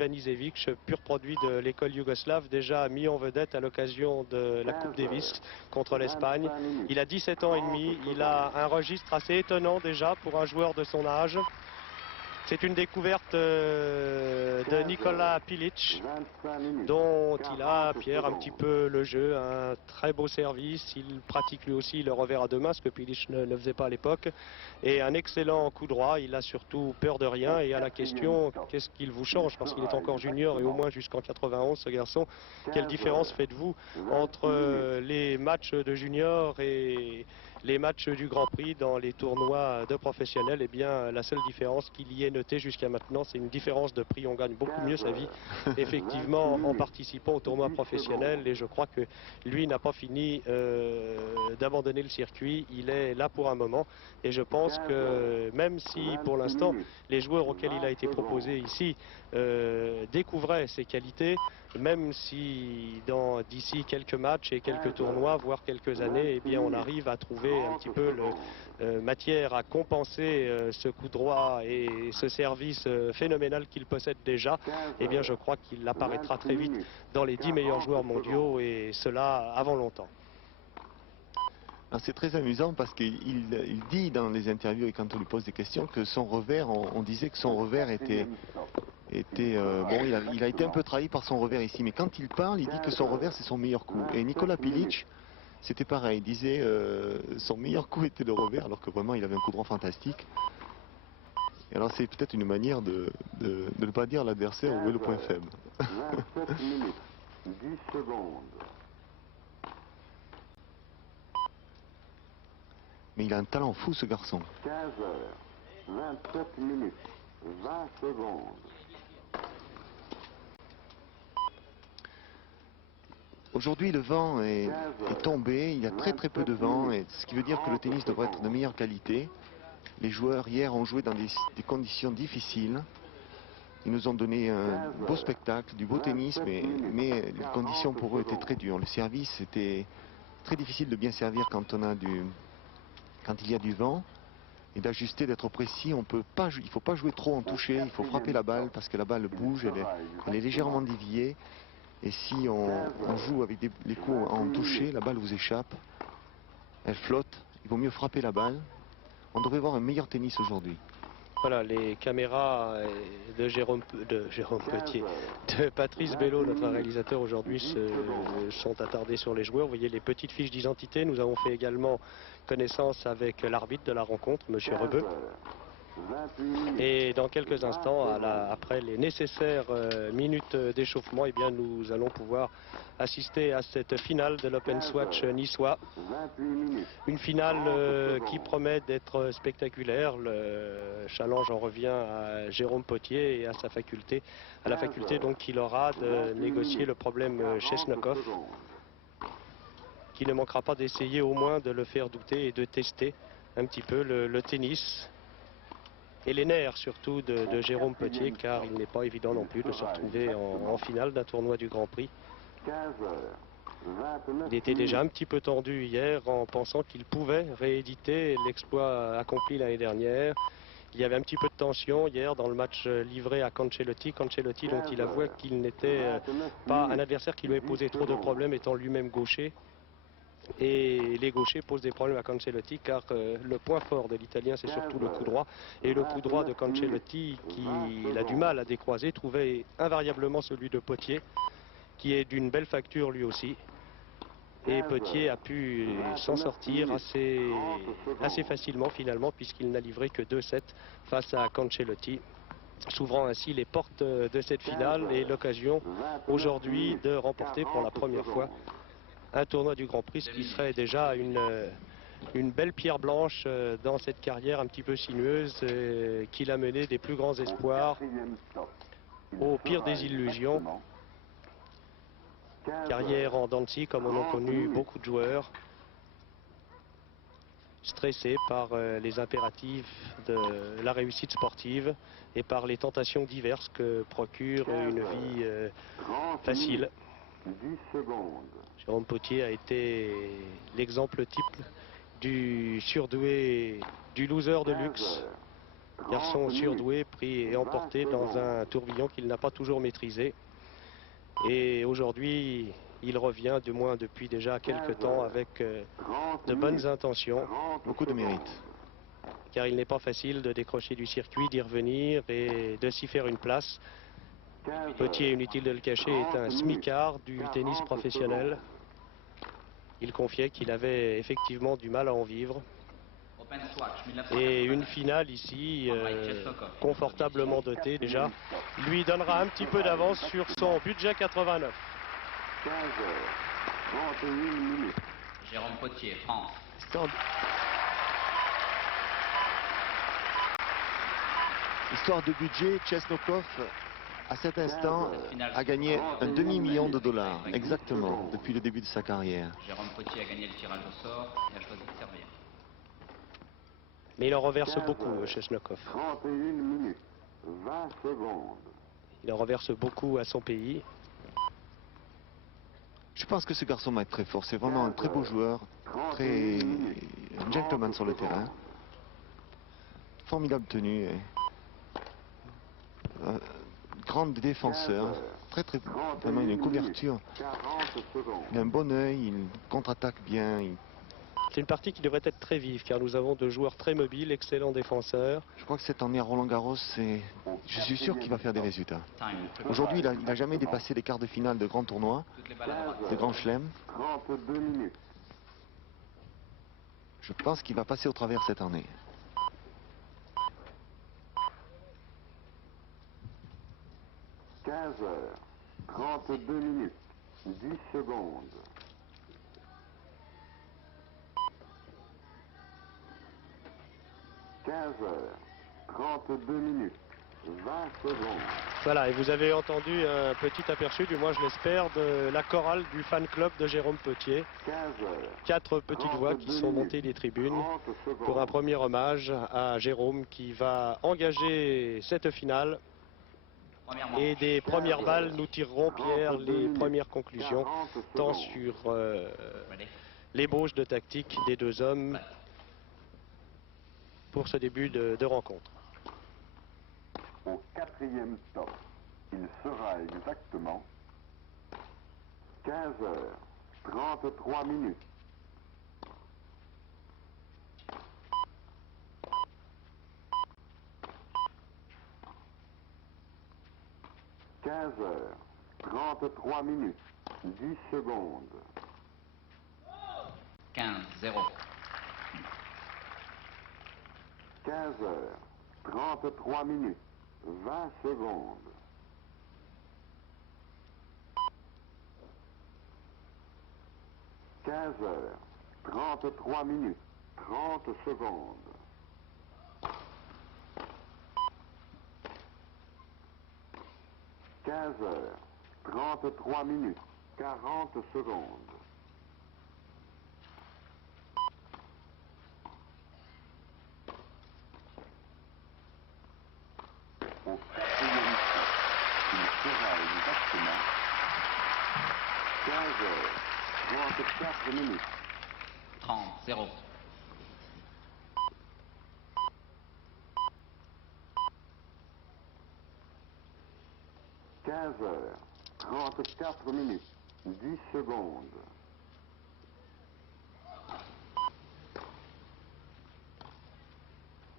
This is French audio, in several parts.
Ivanišević, pur produit de l'école yougoslave, déjà mis en vedette à l'occasion de la Coupe Davis contre l'Espagne. Il a 17 ans et demi, il a un registre assez étonnant déjà pour un joueur de son âge. C'est une découverte de Nikola Pilić, dont il a, Pierre, un petit peu le jeu, un très beau service. Il pratique lui aussi le revers à deux mains, ce que Pilić ne faisait pas à l'époque. Et un excellent coup droit, il a surtout peur de rien. Et à la question, qu'est-ce qu'il vous change? Parce qu'il est encore junior et au moins jusqu'en 91, ce garçon. Quelle différence faites-vous entre les matchs de junior et les matchs du Grand Prix dans les tournois de professionnels? Eh bien, la seule différence qu'il y ait notée jusqu'à maintenant, c'est une différence de prix. On gagne beaucoup mieux sa vie, effectivement, en participant au tournoi professionnel. Et je crois que lui n'a pas fini d'abandonner le circuit. Il est là pour un moment. Et je pense que même si, pour l'instant, les joueurs auxquels il a été proposé ici découvraient ses qualités, même si d'ici quelques matchs et quelques tournois, voire quelques années, eh bien, on arrive à trouver un petit peu matière à compenser ce coup droit et ce service phénoménal qu'il possède déjà, eh bien, je crois qu'il apparaîtra très vite dans les 10 meilleurs joueurs mondiaux, et cela avant longtemps. C'est très amusant parce qu'il dit dans les interviews et quand on lui pose des questions que son revers, on disait que son revers était bon, il a été un peu trahi par son revers ici, mais quand il parle, il dit que son revers c'est son meilleur coup. Et Nikola Pilić, c'était pareil, il disait son meilleur coup était le revers, alors que vraiment il avait un coup droit fantastique. Et alors c'est peut-être une manière de ne pas dire à l'adversaire où est le point faible. 27 minutes, 10 secondes. Mais il a un talent fou, ce garçon. 15 heures, 27 minutes, 20 secondes. Aujourd'hui, le vent est tombé, il y a très peu de vent, et ce qui veut dire que le tennis devrait être de meilleure qualité. Les joueurs hier ont joué dans des conditions difficiles. Ils nous ont donné un beau spectacle, du beau tennis, mais les conditions pour eux étaient très dures. Le service, c'était très difficile de bien servir quand il y a du vent. Et d'ajuster, d'être précis, il ne faut pas jouer trop en toucher, il faut frapper la balle parce que la balle bouge, elle est légèrement déviée. Et si on joue avec les coups en toucher, la balle vous échappe, elle flotte, il vaut mieux frapper la balle. On devrait voir un meilleur tennis aujourd'hui. Voilà, les caméras de Jérôme Petier, de Patrice Bello, notre réalisateur aujourd'hui, sont attardés sur les joueurs. Vous voyez les petites fiches d'identité. Nous avons fait également connaissance avec l'arbitre de la rencontre, M. Rebeu. Et dans quelques instants, après les nécessaires minutes d'échauffement, eh bien, nous allons pouvoir assister à cette finale de l'Open Swatch niçois. Une finale qui promet d'être spectaculaire. Le challenge en revient à Jérôme Petier et à la faculté donc qu'il aura de négocier le problème Chesnokov, qui ne manquera pas d'essayer au moins de le faire douter et de tester un petit peu le tennis et les nerfs surtout de Jérôme Petier, car il n'est pas évident non plus de se retrouver en finale d'un tournoi du Grand Prix. Il était déjà un petit peu tendu hier en pensant qu'il pouvait rééditer l'exploit accompli l'année dernière. Il y avait un petit peu de tension hier dans le match livré à Cancellotti. Cancellotti dont il avouait qu'il n'était pas un adversaire qui lui avait posé trop de problèmes, étant lui-même gaucher. Et les gauchers posent des problèmes à Cancellotti, car le point fort de l'Italien, c'est surtout le coup droit. Et le coup droit de Cancellotti, qu'il a du mal à décroiser, trouvait invariablement celui de Petier, qui est d'une belle facture lui aussi. Et Petier a pu s'en sortir assez facilement finalement, puisqu'il n'a livré que 2-7 face à Cancellotti, s'ouvrant ainsi les portes de cette finale et l'occasion aujourd'hui de remporter pour la première fois un tournoi du Grand Prix, ce qui serait déjà une belle pierre blanche dans cette carrière un petit peu sinueuse qu'il a mené des plus grands espoirs au pire des illusions. Carrière en dents de scie, comme on a connu beaucoup de joueurs, stressés par les impératifs de la réussite sportive et par les tentations diverses que procure une vie facile. 10 secondes. Jérôme Petier a été l'exemple type du surdoué, du loser de luxe, Garçon surdoué, pris et emporté dans un tourbillon qu'il n'a pas toujours maîtrisé. Et aujourd'hui, il revient, du moins depuis déjà quelques temps, avec de bonnes intentions. Beaucoup de mérite. Car il n'est pas facile de décrocher du circuit, d'y revenir et de s'y faire une place. Potier, inutile de le cacher, est un smicard du tennis professionnel. Il confiait qu'il avait effectivement du mal à en vivre. Et une finale ici, confortablement dotée déjà, lui donnera un petit peu d'avance sur son budget 89. 15 heures, 31 minutes. Jérôme Potier, France. Histoire de budget, Chesnokov, à cet instant, a gagné un demi-million de dollars, exactement, depuis le début de sa carrière. Jérôme Potier a gagné le tirage au sort et a choisi de servir. Mais il en reverse beaucoup, Chesnokov. 31 minutes, 20 secondes. Il en reverse beaucoup à son pays. Je pense que ce garçon va être très fort. C'est vraiment un très beau joueur, un gentleman sur le terrain. Formidable tenue. Grande défenseur. Vraiment une couverture. 40 secondes. Il a un bon œil, il contre-attaque bien. C'est une partie qui devrait être très vive, car nous avons deux joueurs très mobiles, excellents défenseurs. Je crois que cette année à Roland-Garros, je suis sûr qu'il va faire des résultats. Time. Aujourd'hui, il n'a jamais dépassé les quarts de finale de grands tournois, Toutes les balles à droite. de grands chelems. 32 minutes. Je pense qu'il va passer au travers cette année. « 15 heures, 32 minutes, 10 secondes. 15 heures, 32 minutes, 20 secondes. Voilà, et vous avez entendu un petit aperçu, du moins je l'espère, de la chorale du fan club de Jérôme Potier. 15 heures, 4 petites voix qui sont montées des tribunes 30 secondes. pour un premier hommage à Jérôme qui va engager cette finale. Première manche. Et des premières balles, nous tirerons, Pierre, 32 les minutes, premières conclusions, 40 tant secondes. sur Ready? l'ébauche de tactique des deux hommes Back. pour ce début de rencontre. Au 4e stop, il sera exactement 15 heures, 33 minutes. 15 heures, 33 minutes, 10 secondes. 15-0. 15 heures, 33 minutes, 20 secondes. 15 heures, 33 minutes, 30 secondes. 15 heures, 33 minutes, 40 secondes. 34 minutes. 30-0. 15 heures, 34 minutes, 10 secondes.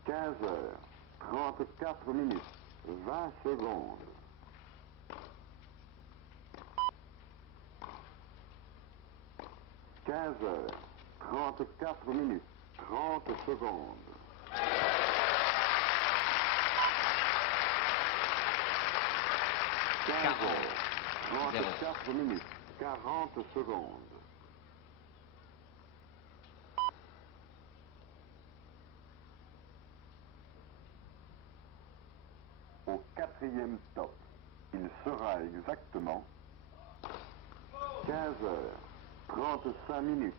15 heures, 34 minutes, 20 secondes. 15 heures, 34 minutes, 30 secondes. 15 heures, 34 minutes, 40 secondes. Au 4e stop, il sera exactement 15 heures, 35 minutes.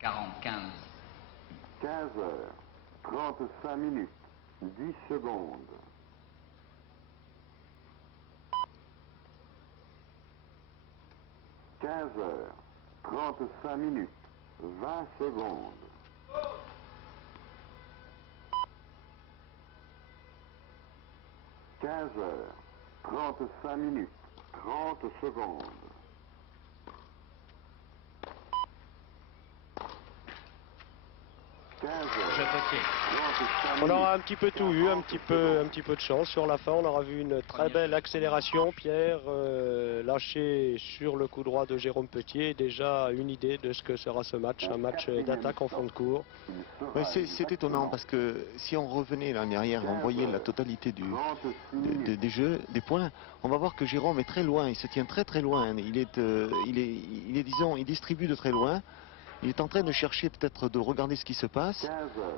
40-15. 15 heures, 35 minutes, 10 secondes. 15 heures, 35 minutes, 20 secondes. 15h, 35 minutes, 30 secondes. 15h, Jeu potier. 35 On minutes. aura un petit peu tout eu, un petit peu de chance. Sur la fin, on aura vu une très belle accélération. Pierre, lâché sur le coup droit de Jérôme Petit, et déjà une idée de ce que sera ce match, un match d'attaque en fond de cours. Ouais, c'est étonnant parce que si on revenait là derrière et on voyait la totalité des jeux, des points, on va voir que Jérôme est très loin, il se tient très loin. Disons, il distribue de très loin. Il est en train de chercher peut-être de regarder ce qui se passe,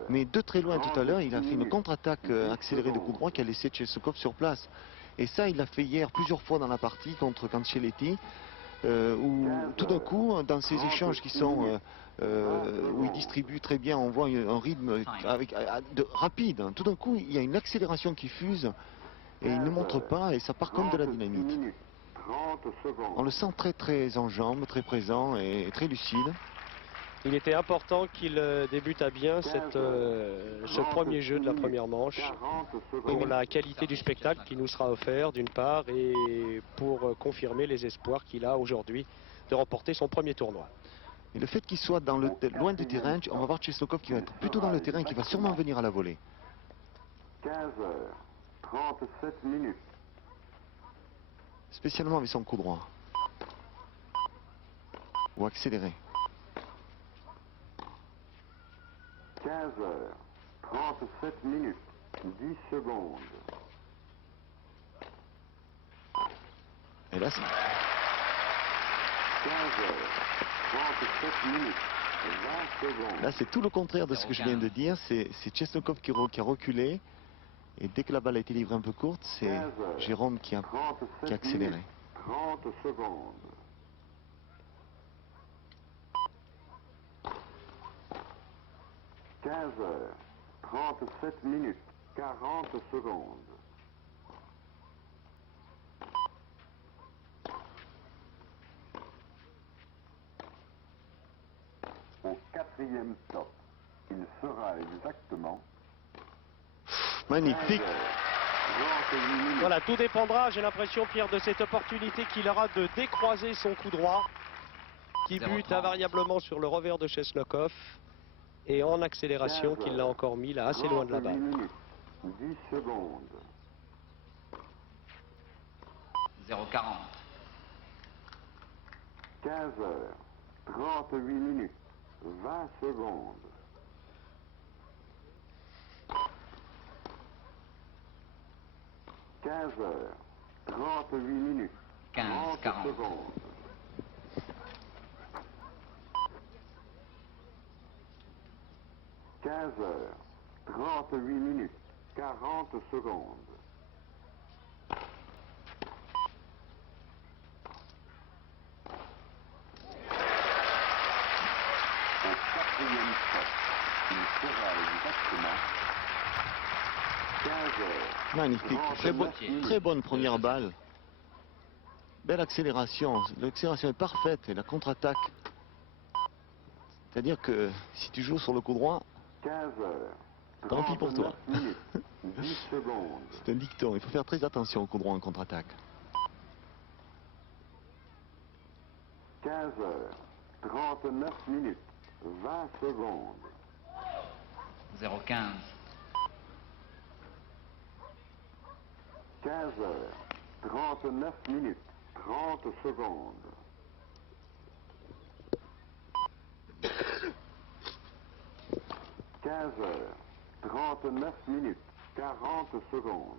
mais de très loin tout à l'heure, il a fait une contre-attaque accélérée de coup droit qui a laissé Tchesokov sur place. Et ça, il l'a fait hier plusieurs fois dans la partie contre Cancelletti, où tout d'un coup, dans ces échanges qui sont où il distribue très bien, on voit un rythme rapide. Tout d'un coup, il y a une accélération qui fuse et il ne montre pas et ça part comme de la dynamite. 30 secondes. On le sent très en jambes, très présent et très lucide. Il était important qu'il débute à bien ce premier jeu de la première manche, 40 pour secondes. la qualité du spectacle qui nous sera offert d'une part, et pour confirmer les espoirs qu'il a aujourd'hui de remporter son premier tournoi. Et le fait qu'il soit loin du terrain, on va voir Tchesokov qui va être plutôt dans le terrain, qui va sûrement venir à la volée. 15h, 37 minutes. Spécialement avec son coup droit. Ou accéléré. 15h, 37 minutes, 10 secondes. Et là, c'est 15h, 37 minutes, 20 secondes. là, c'est tout le contraire de ce que je viens de dire. C'est Tchesokov qui a reculé. Et dès que la balle a été livrée un peu courte, c'est 15h, Jérôme qui a 37 accéléré. minutes, 30 secondes. 15h, 37 minutes, 40 secondes. 4e stop, il sera exactement Magnifique. 38 minutes. Voilà, tout dépendra, j'ai l'impression, Pierre, de cette opportunité qu'il aura de décroiser son coup droit, qui 0,30. bute invariablement sur le revers de Chesnokov, et en accélération qu'il l'a encore mis là, assez loin de la 38 balle. minutes, 10 secondes. 0,40. 15h, 38 minutes, 20 secondes. 15h, 38 minutes, 15, 30 40. secondes. 15h, 38 minutes, 40 secondes. 4e stop, il sera exactement 15h. Magnifique. Très bonne première balle. Belle accélération. L'accélération est parfaite et la contre-attaque. C'est-à-dire que si tu joues sur le coup droit, 15h. tant pis pour toi. 39 minutes, 10 secondes. C'est un dicton. Il faut faire très attention au coup droit en contre-attaque. 15h. 39 minutes, 20 secondes. 0,15. 15h. 39 minutes, 30 secondes. 15h. 39 minutes, 40 secondes.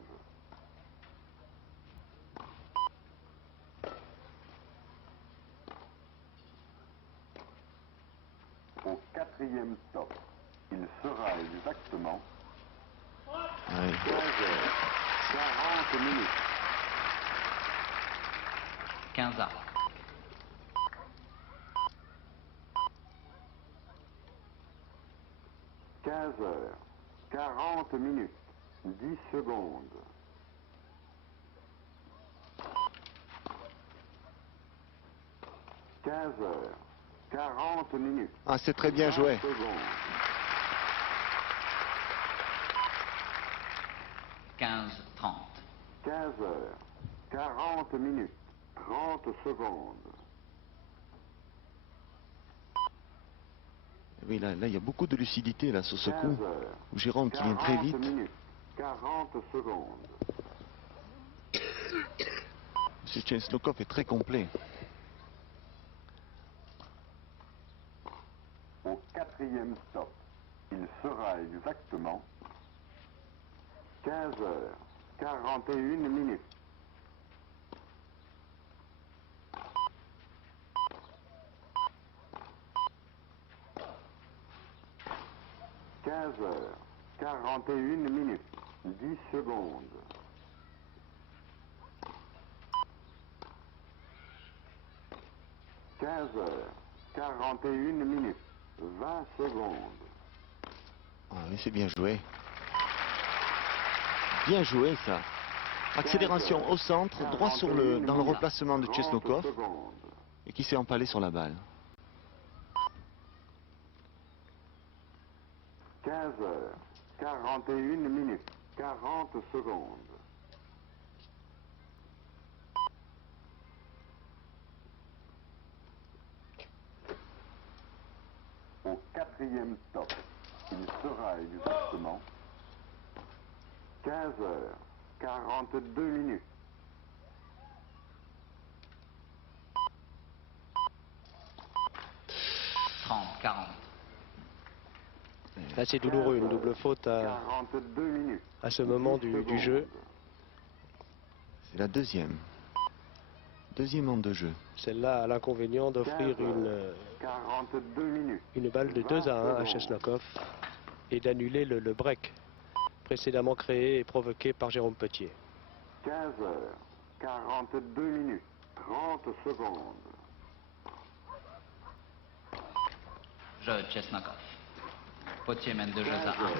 4e stop, il sera exactement Ouais. 15h, 40 minutes. 15 A. 15h, 40 minutes, 10 secondes. 15h, 40 minutes. Ah, c'est très bien 20 joué. secondes. 15-30. 15 heures, 40 minutes, 30 secondes. Oui, là, il y a beaucoup de lucidité là sur ce 15 coup. heures, Jérôme qui vient très 40 vite. minutes, 40 secondes. M. Chesnokov est très complet. Au 4e stop, il sera exactement 15 heures, 41 minutes. « 15 heures, 41 minutes, 10 secondes. 15 heures, 41 minutes, 20 secondes. Ah oui, c'est bien joué. Bien joué ça. Accélération au centre, droit sur dans le replacement de 30 Chesnokov secondes. et qui s'est empalé sur la balle. 15 heures, 41 minutes, 40 secondes. Au 4e stop, il sera exactement 15 heures, 42 minutes. 30-40. Assez douloureux, une double faute 42 minutes. à ce moment 10 du jeu. secondes. C'est la deuxième. Deuxième onde de jeu. Celle-là a l'inconvénient 15 d'offrir heures, 42 minutes. une balle de 2 à 1 à Chesnokov et d'annuler le break précédemment créé et provoqué par Jérôme Petier. 15 heures, 42 minutes, 30 secondes. Jeu Chesnokov. Potier mène 2 jeux 15 à 1. heures,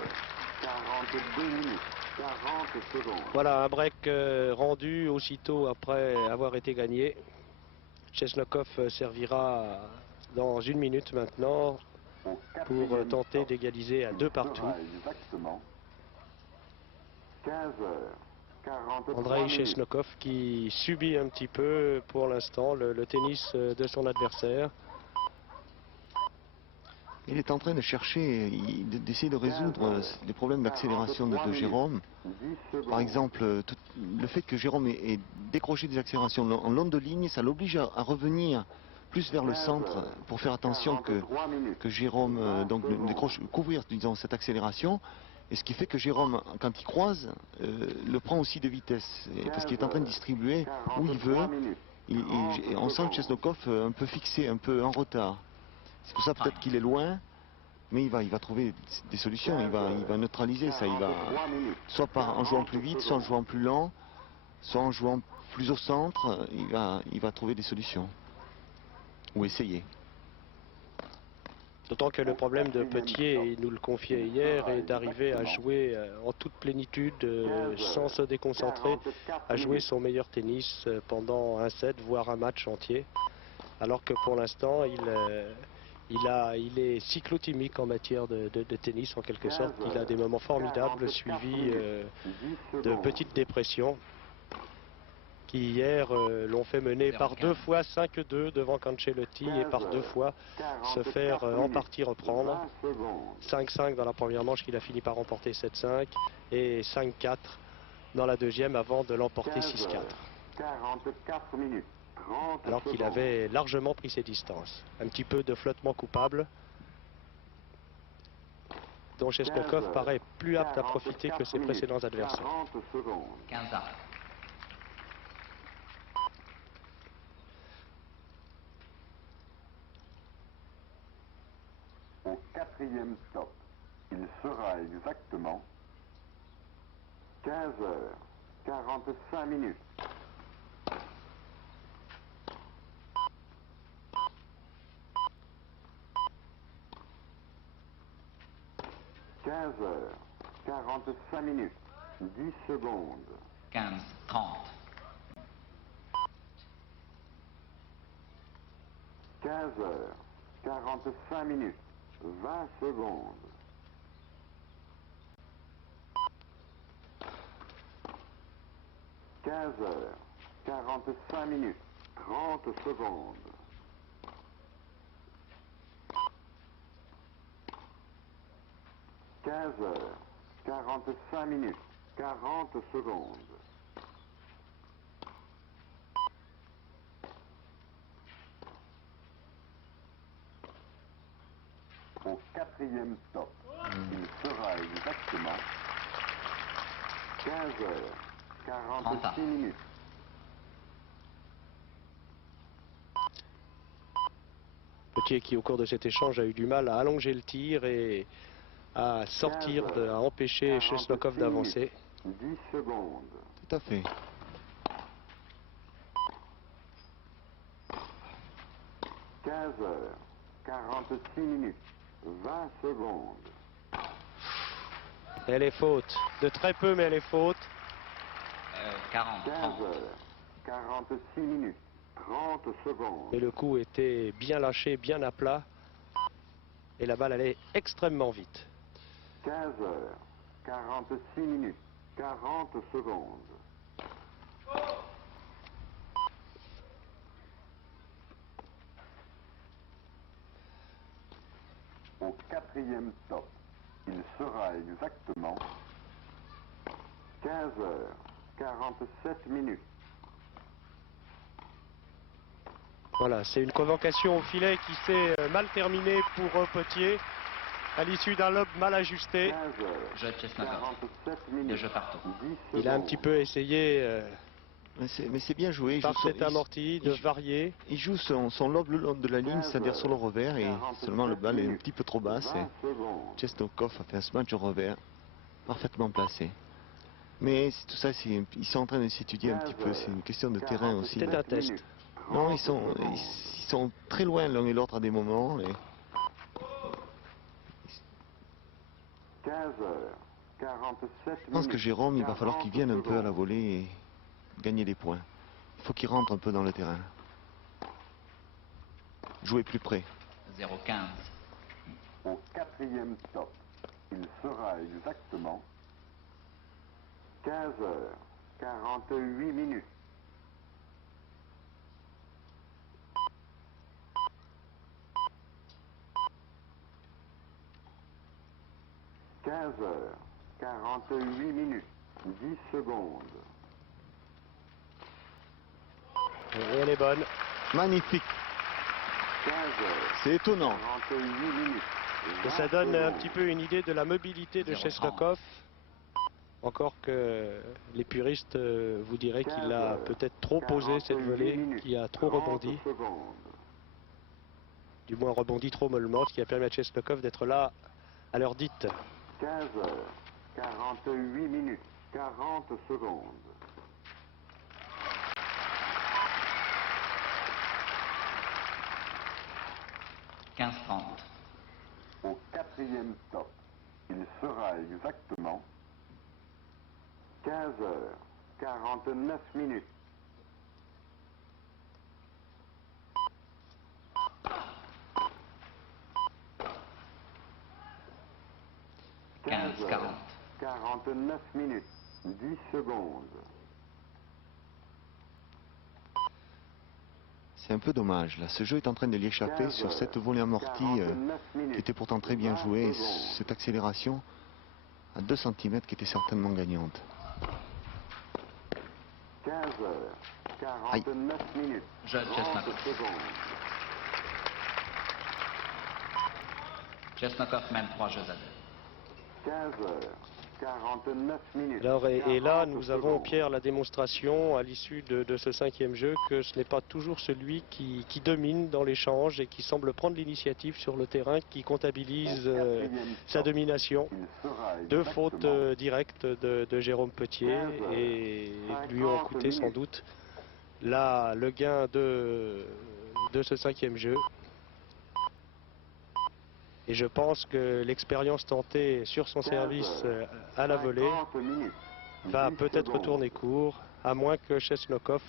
42 minutes, 40 secondes. Voilà un break rendu aussitôt après avoir été gagné. Chesnokov servira dans 1 minute maintenant Au pour 4e tenter stop, d'égaliser à il 2 partout. sera exactement 15 heures, 43 Andrei minutes. Chesnokov qui subit un petit peu pour l'instant le tennis de son adversaire. Il est en train de chercher, d'essayer de résoudre les problèmes d'accélération de Jérôme. 10 secondes. Par exemple, le fait que Jérôme ait décroché des accélérations en long de ligne, ça l'oblige à revenir plus vers le 15 centre heures, pour faire attention 43 minutes, que Jérôme 20 donc, ne secondes. décroche, couvrir disons, cette accélération. Et ce qui fait que Jérôme, quand il croise, le prend aussi de vitesse. Parce qu'il est en train de distribuer où il veut. 43 minutes, Et on sent Chesnokov un peu fixé, un peu en retard. C'est pour ça peut-être qu'il est loin. Mais il va trouver des solutions, il va neutraliser ça, il va soit en jouant plus vite, soit en jouant plus lent, soit en jouant plus au centre, il va trouver des solutions. Ou essayer. D'autant que le problème de Petier, il nous le confiait hier, est d'arriver à jouer en toute plénitude, sans se déconcentrer, à jouer son meilleur tennis pendant un set, voire un match entier. Alors que pour l'instant, il est cyclotimique en matière de tennis en quelque sorte. Il a des moments formidables suivis de petites dépressions qui hier l'ont fait mener par 2 fois 5-2 devant Cancellotti et par 2 fois se faire en partie reprendre. 5-5 dans la première manche qu'il a fini par remporter 7-5 et 5-4 dans la deuxième avant de l'emporter 6-4. 44 minutes. 30 Alors qu'il secondes. avait largement pris ses distances. Un petit peu de flottement coupable dont Chesnokov paraît plus apte à profiter que ses précédents adversaires. 40 secondes. 15 ans. Au 4e stop, il sera exactement 15 heures, 45 minutes. 15 heures, 45 minutes, 10 secondes. 15-30. 15 heures, 45 minutes, 20 secondes. 15h, 45 minutes, 30 secondes. 15h, 45 minutes, 40 secondes. Au quatrième stop, il sera exactement 15h, 46 minutes. Potier qui au cours de cet échange a eu du mal à allonger le tir et à sortir, à empêcher Chesnokov d'avancer. 10 secondes. Tout à fait. 15h, 46 minutes, 20 secondes. Elle est faute. De très peu, mais elle est faute. 40, 30. 15h, 46 minutes, 30 secondes. Et le coup était bien lâché, bien à plat. Et la balle allait extrêmement vite. 15h, 46 minutes, 40 secondes. Au quatrième stop, il sera exactement 15h, 47 minutes. Voilà, c'est une convocation au filet qui s'est mal terminée pour Potier à l'issue d'un lob mal ajusté. 15h, Jeu de Chesnokov. 47 Deux minutes, jeux partout. 10 Il a un petit peu essayé Mais c'est bien joué. par cet amorti de varier. Il joue son lob le long de la ligne, c'est-à-dire sur le revers, et seulement le balle est un petit peu trop basse. 20 secondes. Chesnokov a fait un smash au revers, parfaitement placé. Mais tout ça, ils sont en train de s'étudier un petit peu, c'est une question de terrain aussi. C'était un test. Non, ils sont très loin l'un et l'autre à des moments. Et 15h, 47 je pense que Jérôme, il va falloir qu'il vienne un peu à la volée et gagner des points. Il faut qu'il rentre un peu dans le terrain. Jouer plus près. 0,15. Au quatrième stop, il sera exactement 15h, 48 minutes. 15h, 48 minutes, 10 secondes. Et elle est bonne. Magnifique. 15h, C'est étonnant. 48 minutes. Et ça 20 donne un secondes. petit peu une idée de la mobilité de 0,30. Chesnokov. Encore que les puristes vous diraient qu'il a peut-être trop posé cette volée, qu'il a trop 30 rebondi, secondes. du moins rebondi trop mollement, ce qui a permis à Chesnokov d'être là à l'heure dite. 15h, 48 minutes, 40 secondes. « 15-30. Au quatrième stop, il sera exactement 15h, 49 minutes. 15-40. 49 minutes, 10 secondes. C'est un peu dommage. Là, ce jeu est en train de lui échapper sur cette volée amortie qui était pourtant très bien jouée. Et cette accélération à 2 cm qui était certainement gagnante. 15h, 49 minutes, Jeu de 30 Chesnokov. secondes. Chesnokov mène 3 jeux à 2. 15h, 49 minutes. Alors, et là, 40 nous avons, secondes. Pierre, la démonstration à l'issue de ce 5e jeu que ce n'est pas toujours celui qui domine dans l'échange et qui semble prendre l'initiative sur le terrain qui comptabilise sa domination. Il sera 2 exactement fautes directes de Jérôme Potier 15 heures, et lui ont 50 coûté sans minutes. doute là le gain de ce 5e jeu. Et je pense que l'expérience tentée sur son 15 service heures, à la volée 50 minutes, va 10 peut-être secondes. tourner court, à moins que Chesnokov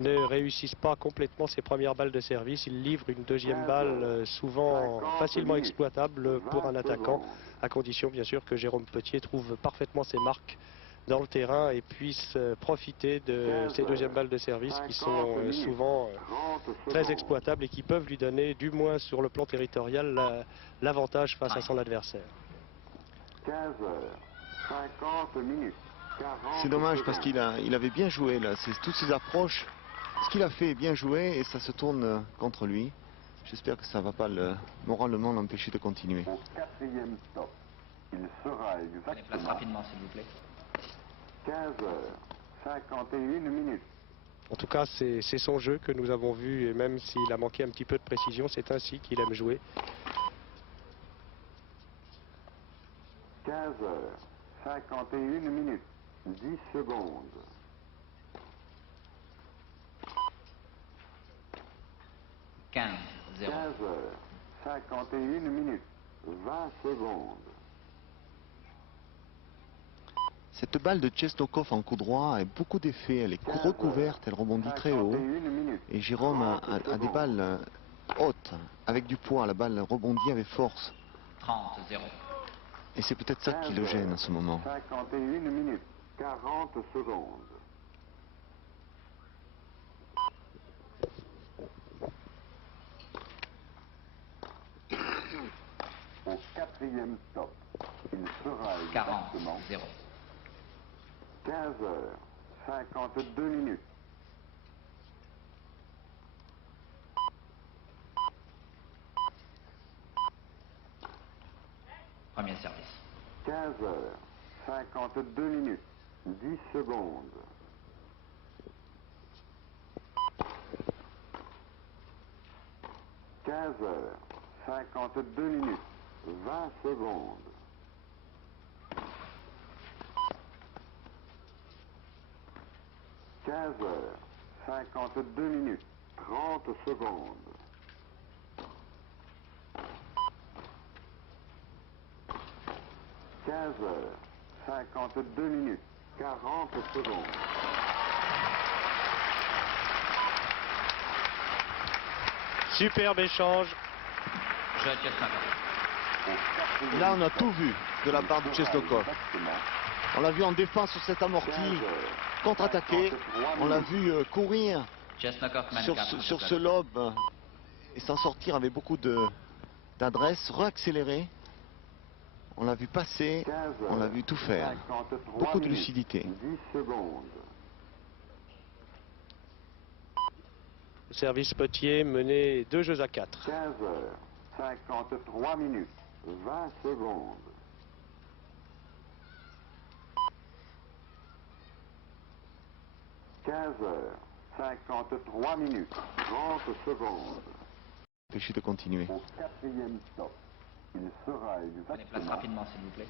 ne réussissent pas complètement ses premières balles de service. Il livre une deuxième balle souvent facilement exploitable pour un attaquant, à condition bien sûr que Jérôme Petier trouve parfaitement ses marques dans le terrain et puisse profiter de ces deuxièmes balles de service qui sont souvent très exploitables et qui peuvent lui donner, du moins sur le plan territorial, l'avantage face à son adversaire. 15 heures, 50 minutes, 40 C'est dommage parce secondes. qu'il avait bien joué là. C'est toutes ses approches. Ce qu'il a fait est bien joué et ça se tourne contre lui. J'espère que ça ne va pas moralement l'empêcher de continuer. Au quatrième stop, il sera Prenez place exactement rapidement, s'il vous plaît. 15 heures, 51 minutes. En tout cas, c'est son jeu que nous avons vu, et même s'il a manqué un petit peu de précision, c'est ainsi qu'il aime jouer. 15 heures, 51 minutes, 10 secondes. 15, 0. 15 heures, 51 minutes, 20 secondes. Cette balle de Chestokov en coup droit a beaucoup d'effet. Elle est recouverte, elle rebondit très haut. 51 minutes, Et Jérôme a des balles hautes, avec du poids. La balle rebondit avec force. 30, 0. Et c'est peut-être ça qui le gêne en ce moment. 51 minutes, 40 secondes. Au quatrième stop, il sera 40, exactement 0. 15 heures, 52 minutes. Premier service. 15 heures, 52 minutes, 10 secondes. 15 heures, 52 minutes, 20 secondes. 15 heures, 52 minutes, 30 secondes. 15 heures, 52 minutes, 40 secondes. Superbe échange. Jeu Chestokov. Là, on a tout vu de la part de Chestokov. On l'a vu en défense sur cette amortie, contre-attaquer. On l'a vu courir Chestokov mène sur 4 ce, lobe et s'en sortir avec beaucoup d'adresse, réaccélérer. On l'a vu passer, on l'a vu tout faire. Beaucoup de lucidité. 10 secondes. Le service Petier mené 2 jeux à 4. 15 heures, 53 minutes, 20 secondes. 15 heures, 53 minutes, 30 secondes. Empêché de continuer. Au quatrième stop, il sera Prenez place exactement rapidement, s'il vous plaît.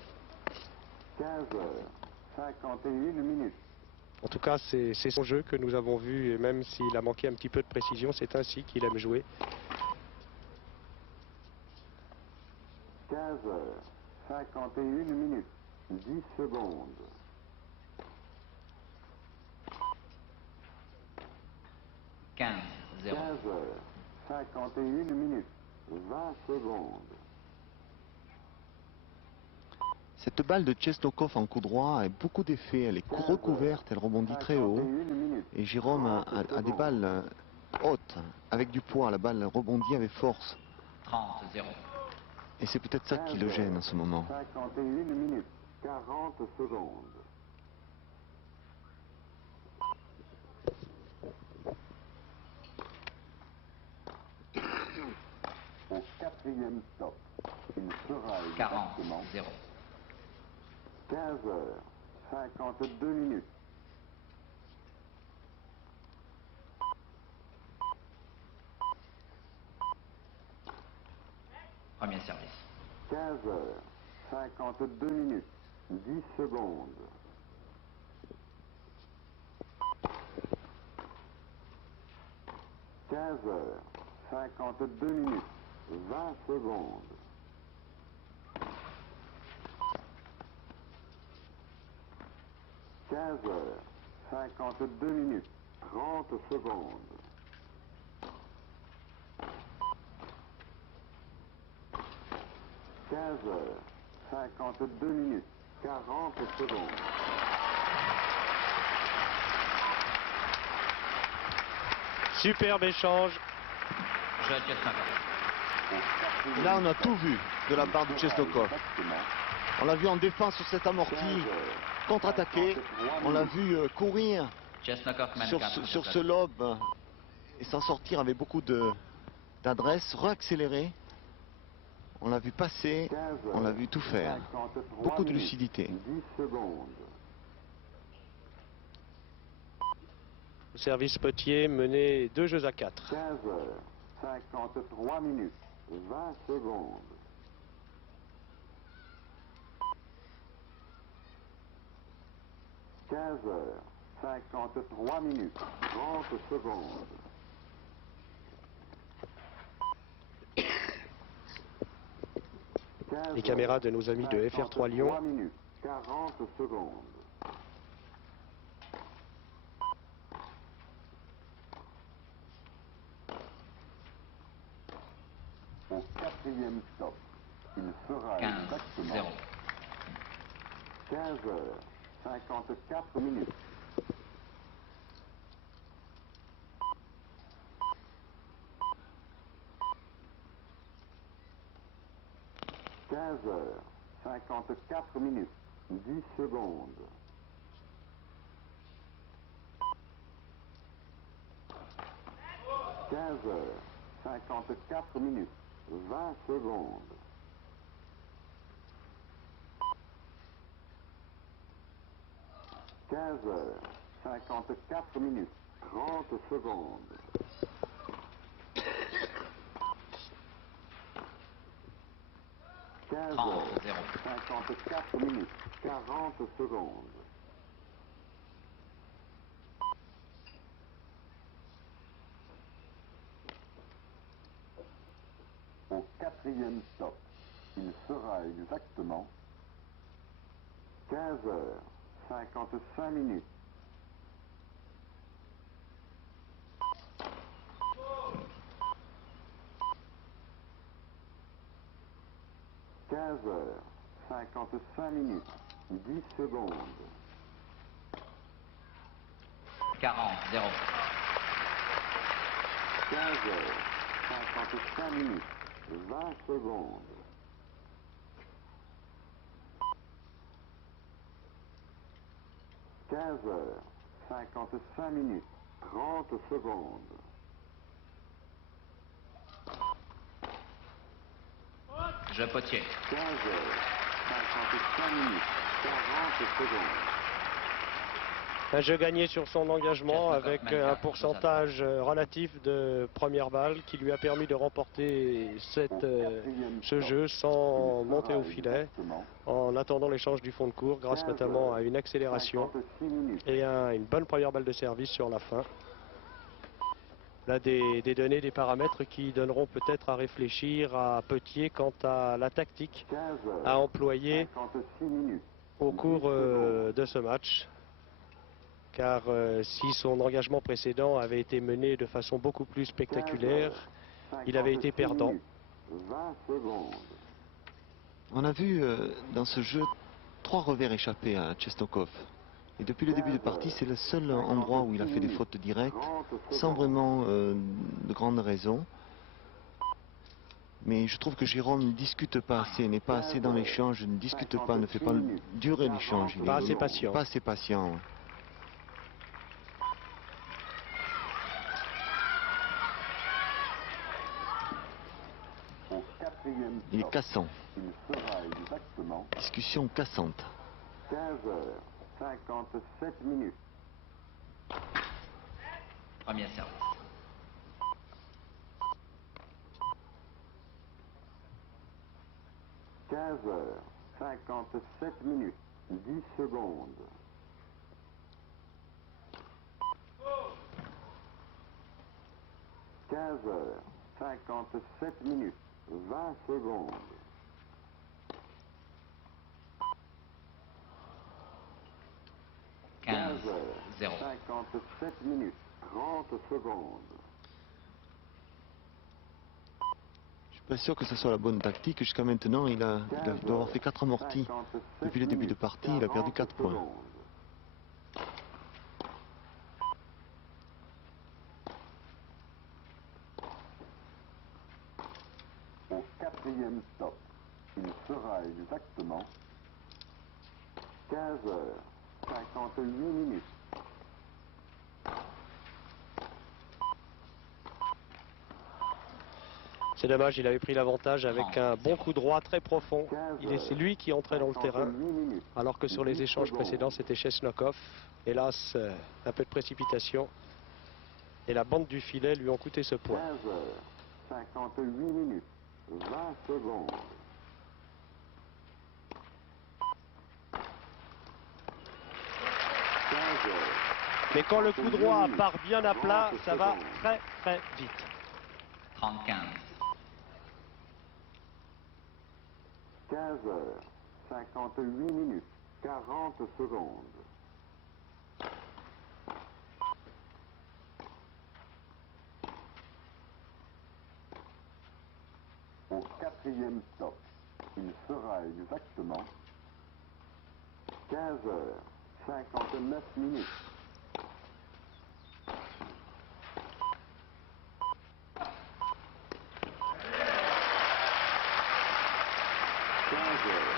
15 heures, 51 minutes. En tout cas, c'est son jeu que nous avons vu, et même s'il a manqué un petit peu de précision, c'est ainsi qu'il aime jouer. 15 heures, 51 minutes, 10 secondes. 15, 0. 15 heures, 51 minutes, 20 secondes. Cette balle de Chestokov en coup droit a beaucoup d'effet. Elle est recouverte, elle rebondit très haut. 51 minutes, Et Jérôme a des balles hautes, avec du poids. La balle rebondit avec force. 30, 0. Et c'est peut-être ça qui le gêne en ce moment. 51 minutes, 40 secondes. Au quatrième stop, il sera 40, exactement 0. 15 heures, 52 minutes. Premier service. 15 heures, 52 minutes, 10 secondes. 15 heures, 52 minutes, 20 secondes. 15 heures, 52 minutes, 30 secondes. 15h52, 40 secondes. Superbe échange. Jeu Chesnokov. Et là, on a tout vu de la part de Chesnokov. On l'a vu en défense sur cette amortie, contre-attaquer. On l'a vu courir Chesnokov mène sur 4 sur ce lobe et s'en sortir avec beaucoup d'adresse, réaccélérer. On l'a vu passer, on l'a vu tout faire. Beaucoup de lucidité. 10 secondes. Le service Potier mené 2 jeux à 4. 15h53, 20 secondes. 15h53, 30 secondes. Les caméras de nos amis de FR3 Lyon. 53 minutes, 40 secondes. Au quatrième stop, il fera 15 exactement 0. 15h54. 15h54, 10 secondes. 15h54, 20 secondes. 15h54, 30 secondes. 30 0. 54 40 secondes. Au quatrième stop, il fera exactement 15h55. 15h55, 10 secondes. 40 0. 15h55, 20 secondes. 15h55, 30 secondes. Jeu Potier. 15h55, 40 secondes. Un jeu gagné sur son engagement Chesnokov avec mène un 4, pourcentage relatif de première balle qui lui a permis de remporter ce jeu sans monter au filet en attendant l'échange du fond de cours grâce notamment à une accélération 56 et une bonne première balle de service sur la fin. Là, des données, des paramètres qui donneront peut-être à réfléchir à Potier quant à la tactique à employer 56 au cours de ce match. Car si son engagement précédent avait été mené de façon beaucoup plus spectaculaire, il avait été perdant. 20 secondes. On a vu dans ce jeu 3 revers échappés à Chesnokov. Et depuis le début de partie, c'est le seul endroit où il a fait des fautes directes, sans vraiment de grandes raisons. Mais je trouve que Jérôme ne discute pas assez, n'est pas assez dans l'échange, ne discute pas, ne fait pas durer l'échange. Il Pas est assez patient. Pas assez patient. Au quatrième Il est stop, cassant. il fera exactement Discussion cassante. 15h57. Premier service. 15h57, 10 secondes. 15h57, 20 secondes. 15 0. 15h57, 30 secondes. Je suis pas sûr que ce soit la bonne tactique. Jusqu'à maintenant, il doit avoir fait 4 amortis. 57 Depuis le début de minutes, partie, il a perdu 4 points. secondes. Au quatrième stop, il sera exactement 15 heures 58 minutes. C'est dommage, il avait pris l'avantage avec un bon coup droit très profond. C'est lui qui entrait dans le terrain, 58 minutes. alors que sur les 10 échanges secondes. précédents, c'était Chesnokov. Hélas, un peu de précipitation. Et la bande du filet lui ont coûté ce point. 15 heures 58 minutes. 20 secondes. 15 heures. Mais quand le coup droit part bien à plat, 30 ça va secondes. très très vite. 30-15. 15 heures 58 minutes. 40 secondes. Au quatrième stop, il sera exactement 15 heures 59 minutes. 15 heures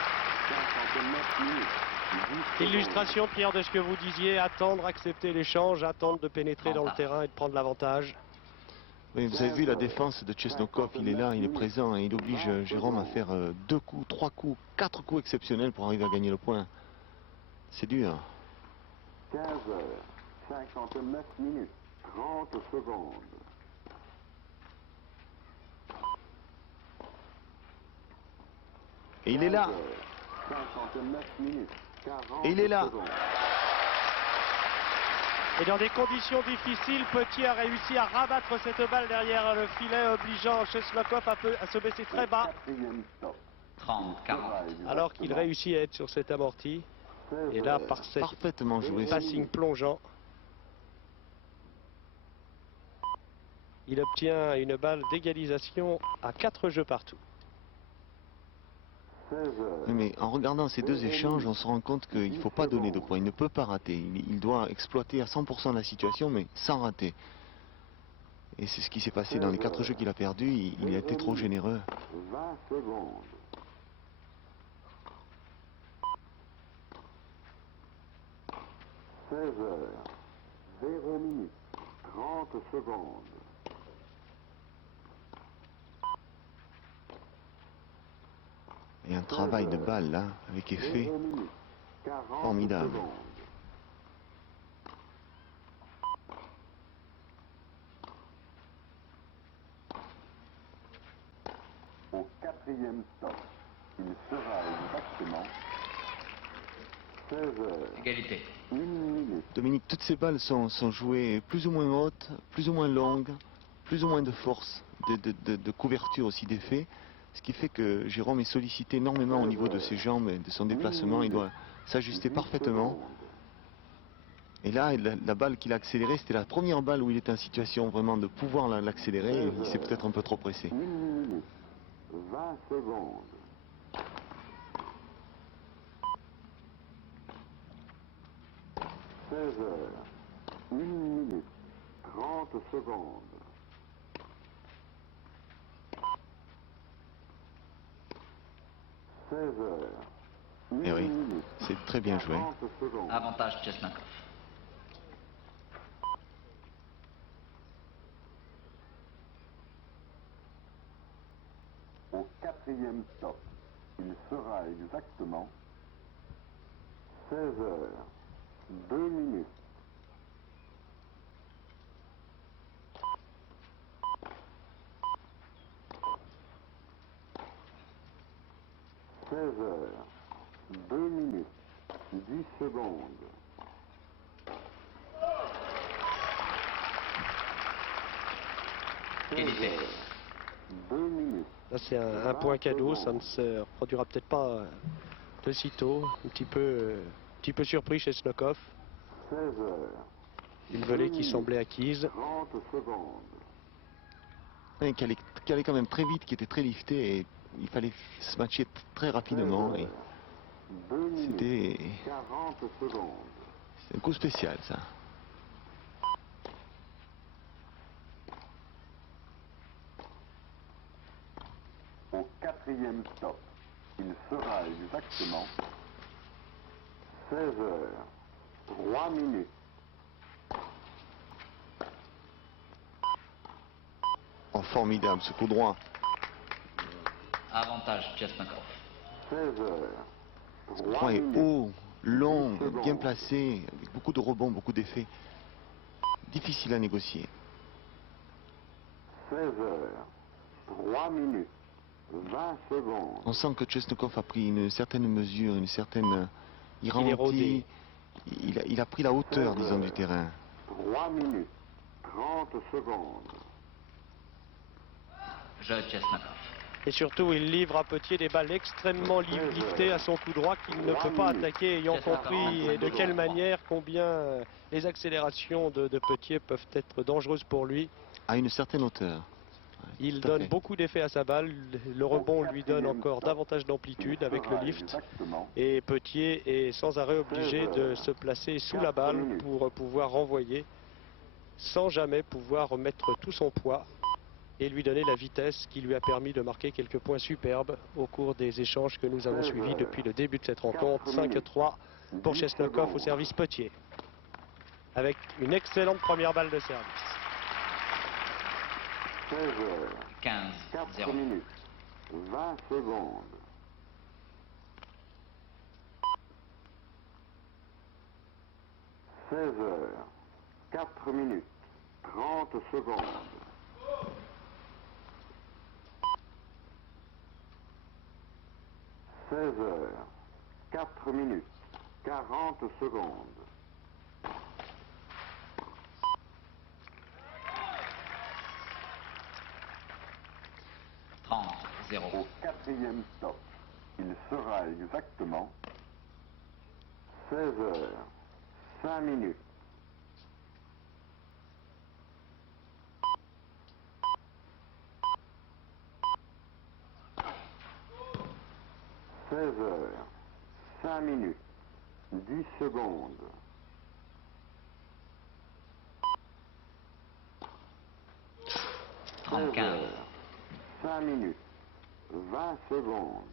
59 minutes. 10 secondes. Illustration, Pierre, de ce que vous disiez, attendre, accepter l'échange, attendre de pénétrer dans le terrain et de prendre l'avantage. Oui, vous avez vu la défense de Chesnokov, il est là, il est présent et il oblige Jérôme à faire 2 coups, 3 coups, 4 coups exceptionnels pour arriver à gagner le point. C'est dur. 15 heures 59 minutes. 30 secondes. Et il est là. 15 heures 59 minutes. 40 Et il est là. secondes. Et dans des conditions difficiles, Petit a réussi à rabattre cette balle derrière le filet, obligeant Chesnokov à se baisser très bas, Quatrième stop. 30-40. alors qu'il réussit à être sur cet amorti. Et là, par cette Parfaitement joué. passing plongeant, il obtient une balle d'égalisation à 4 jeux partout. 16 heures. Oui, mais en regardant ces deux échanges, on se rend compte qu'il ne faut pas donner de points. Il ne peut pas rater. Il doit exploiter à 100% la situation, mais sans rater. Et c'est ce qui s'est passé dans les 4 jeux qu'il a perdus. Il a été trop généreux. 20 secondes. 16 heures 0 minutes. 30 secondes. Et un travail de balle là, avec effet. 0 minutes. 40 Formidable. secondes. Au quatrième stop, il sera exactement 16 heures Égalité. 1 minute. Dominique, toutes ces balles sont jouées plus ou moins hautes, plus ou moins longues, plus ou moins de force, de couverture aussi d'effet. Ce qui fait que Jérôme est sollicité énormément au niveau de ses jambes et de son déplacement. Il doit s'ajuster 10 parfaitement. secondes. Et là, la balle qu'il a accélérée, c'était la première balle où il était en situation vraiment de pouvoir l'accélérer. Il s'est peut-être un peu trop pressé. 1 minute. 20 secondes. 16 heures 1 minute. 30 secondes. 16 heures 1 Eh oui, minute. c'est très bien joué. 40 secondes. Avantage Chesnokov. Au quatrième stop, il sera exactement 16 heures 2 minutes. 16 heures 2 minutes. 10 secondes. 16 Égalité. heures 2 minutes. Là, c'est un point cadeau, ça ne se reproduira peut-être pas de sitôt. Un petit peu surpris chez Snokov. 16 heures Une volée qui semblait acquise. 30 secondes. Et qui allait quand même très vite, qui était très lifté, et il fallait se matcher très rapidement. Et 2 minutes. c'était 40 secondes. un coup spécial, ça. Au 4e stop, il sera exactement 16 heures, 3 minutes. Oh, formidable, ce coup droit. Avantage Chesnokov. 16 heures, Ce coup 3 droit est minutes. haut, long, 10 secondes. bien placé, avec beaucoup de rebonds, beaucoup d'effets. Difficile à négocier. 16 heures, 3 minutes, 20 secondes. On sent que Chesnokov a pris une certaine mesure, une certaine... Il est ralentit, rodé. il a pris la hauteur, disons, du terrain. 3 minutes, 30 secondes. Jeu Chesnokov. Et surtout, il livre à Petier des balles extrêmement liftées à son coup droit qu'il ne peut pas attaquer, ayant compris et de quelle manière, combien les accélérations de Petier peuvent être dangereuses pour lui. À une certaine hauteur. Ouais, Il tout à donne fait. beaucoup d'effet à sa balle. Le rebond lui donne encore davantage d'amplitude avec le lift. Exactement. Et Petier est sans arrêt obligé de se placer sous la balle pour pouvoir renvoyer, sans jamais pouvoir mettre tout son poids et lui donner la vitesse qui lui a permis de marquer quelques points superbes au cours des échanges que nous avons suivis depuis le début de cette rencontre. 5-3 pour Chesnokov au service Petier, avec une excellente première balle de service. 16 heures, 15, 4 0. minutes, 20 secondes. 16 heures, 4 minutes, 30 secondes. 16 heures, 4 minutes, 40 secondes. 30, 0. Au 4e stop, il sera exactement 16 heures, 5 minutes. 16 heures, 5 minutes, 10 secondes. 16 35. heures, 5 minutes, 20 secondes.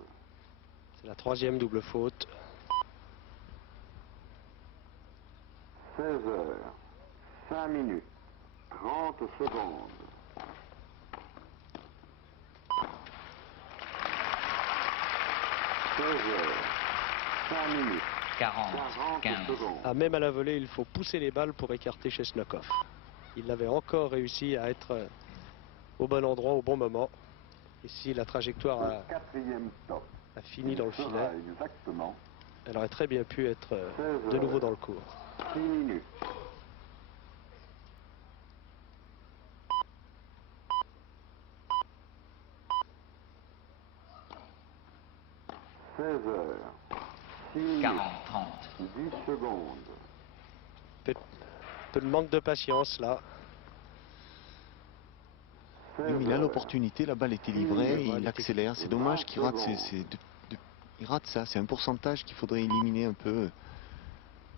C'est la troisième double faute. 16 heures, 5 minutes, 30 secondes. 16 heures, 5 minutes, 40, 40 15. secondes. Ah, même à la volée, il faut pousser les balles pour écarter Chesnokov. Il avait encore réussi à être au bon endroit au bon moment. Ici, la trajectoire Au 4e stop, a fini dans le il filet. sera exactement Elle aurait très bien pu être de nouveau dans le cours. 6 minutes. 16 heures, 6 minutes, 40, 30. 10 secondes. Peu de manque de patience là. 16 Oui, mais il a heures, l'opportunité, la balle était livrée, il il était- accélère. C'est dommage qu'il rate, il rate ça. C'est un pourcentage qu'il faudrait éliminer un peu.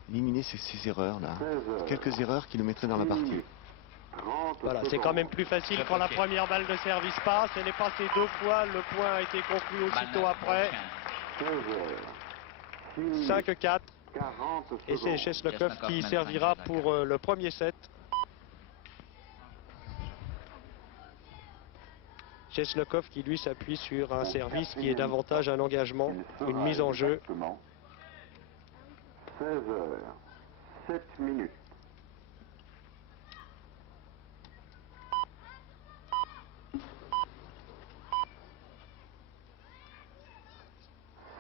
Éliminer ces erreurs-là. 16 heures, Quelques erreurs qui le mettraient dans la 6 partie. minutes, 30 Voilà, c'est secondes. quand même plus facile Je quand la bloqué. première balle de service passe. Elle est passée 2 fois. Le point a été conclu Balle aussitôt neuve, après. bon chien. 16 heures, 6 minutes, 5-4. 40 Et c'est secondes. Chesnokov Chesnokov qui mène servira 5-4 à pour le premier set. Chesnokov qui lui s'appuie sur un service qui est davantage un engagement, Il sera une mise en jeu. exactement 16 heures, 7 minutes.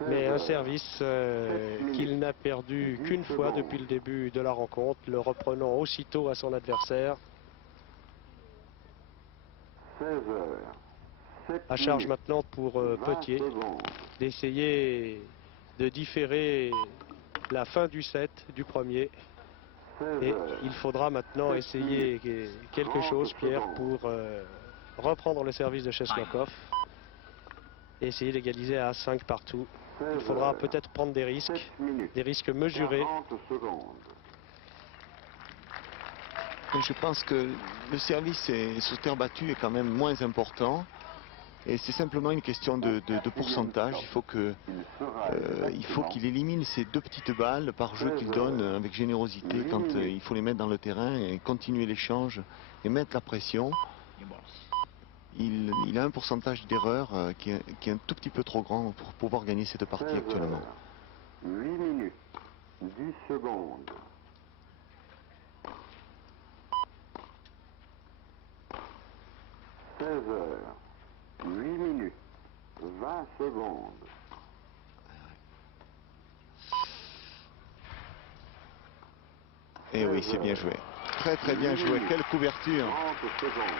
Mais un service qu'il n'a perdu qu'une fois depuis le début de la rencontre, le reprenant aussitôt à son adversaire. 16 heures, 7 À charge minutes, maintenant pour 20 Petier secondes. d'essayer de différer la fin du set du premier. Et il faudra maintenant essayer quelque chose, Pierre, pour reprendre le service de Chesnokov et essayer d'égaliser à 5 partout. Il faudra peut-être prendre des risques mesurés. 40 secondes. Et je pense que le service sur terre battue est quand même moins important. Et c'est simplement une question de pourcentage. Il faut qu'il élimine ces 2 petites balles par jeu qu'il donne avec générosité quand il faut les mettre dans le terrain et continuer l'échange et mettre la pression. Il a un pourcentage d'erreur qui est un tout petit peu trop grand pour pouvoir gagner cette partie actuellement. 8 minutes, 10 secondes. 16 heures, 8 minutes, 20 secondes. Et oui, c'est bien joué. Très très bien joué. Quelle couverture. 30 secondes.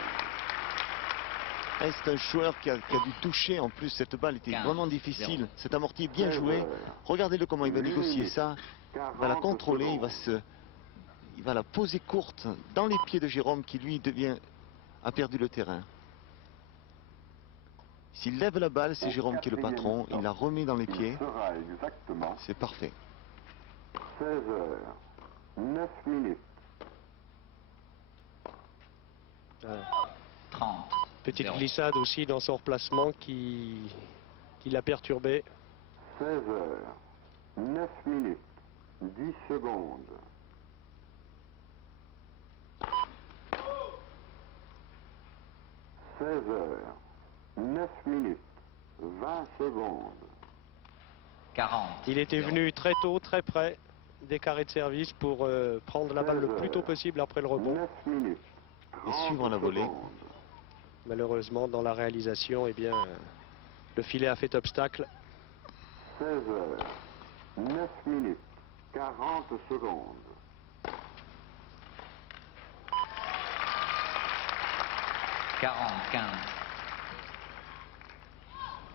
Et c'est un joueur qui a dû toucher. En plus, cette balle était vraiment difficile. Cet amorti est bien joué. Regardez-le comment il va négocier ça. Il va la contrôler. Il va la poser courte dans les pieds de Jérôme qui lui a perdu le terrain. S'il lève la balle, c'est Jérôme qui est le patron. Il la remet dans les pieds. C'est parfait. 16 heures, 9 minutes. 30. Petite 0. glissade aussi dans son replacement qui l'a perturbé. 16 heures, 9 minutes, 10 secondes. 16 heures, 9 minutes, 20 secondes. 40. Il était 0. venu très tôt, très près des carrés de service pour prendre la balle le plus tôt possible après le rebond. 9 minutes, Et suivre la volée. secondes. Malheureusement, dans la réalisation, eh bien, le filet a fait obstacle. 16 heures, 9 minutes, 40 secondes. 45.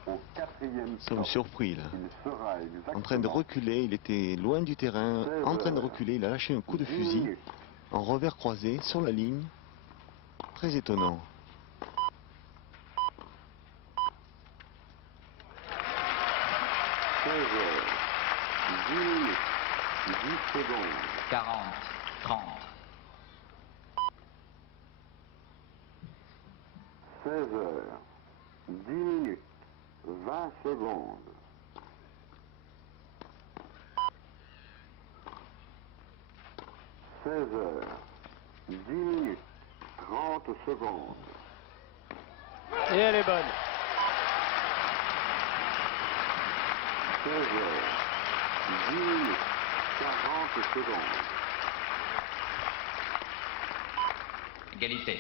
Au quatrième Nous sommes temps, surpris là. il sera exactement En train de reculer, il était loin du terrain, en train de reculer, il a lâché un coup de 10 fusil minutes. en revers croisé sur la ligne. Très étonnant. 16 heures, 10 minutes, 10 secondes. 40. 30. 16 heures, 10 minutes, 20 secondes. 16 heures, 10 minutes, 30 secondes. Et elle est bonne. 16 heures, 10 minutes, 40 secondes. Égalité.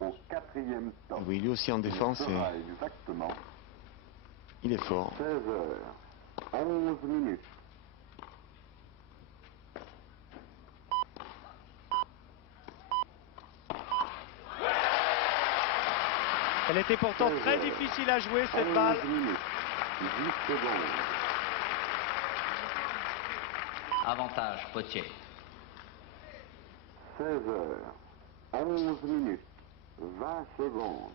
Au quatrième temps, Oui, lui aussi en il défense, sera exactement il est fort. 16 heures, 11 minutes. Elle était pourtant très difficile à jouer cette balle. 11 minutes, 10 secondes. Avantage Potier. 16 heures, 11 minutes, 20 secondes.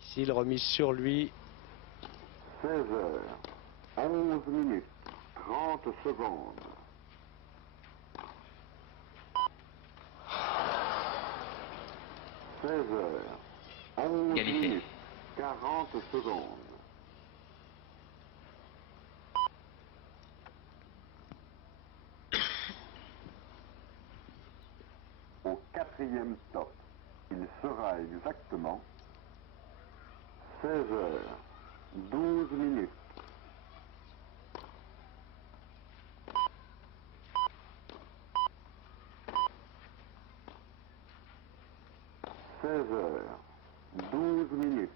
Difficile remise sur lui. 16 heures, 11 minutes, 30 secondes. 16 heures, 11 Égalité. minutes, 40 secondes. Au quatrième top, il sera exactement 16 heures, 12 minutes. 16 heures, 12 minutes,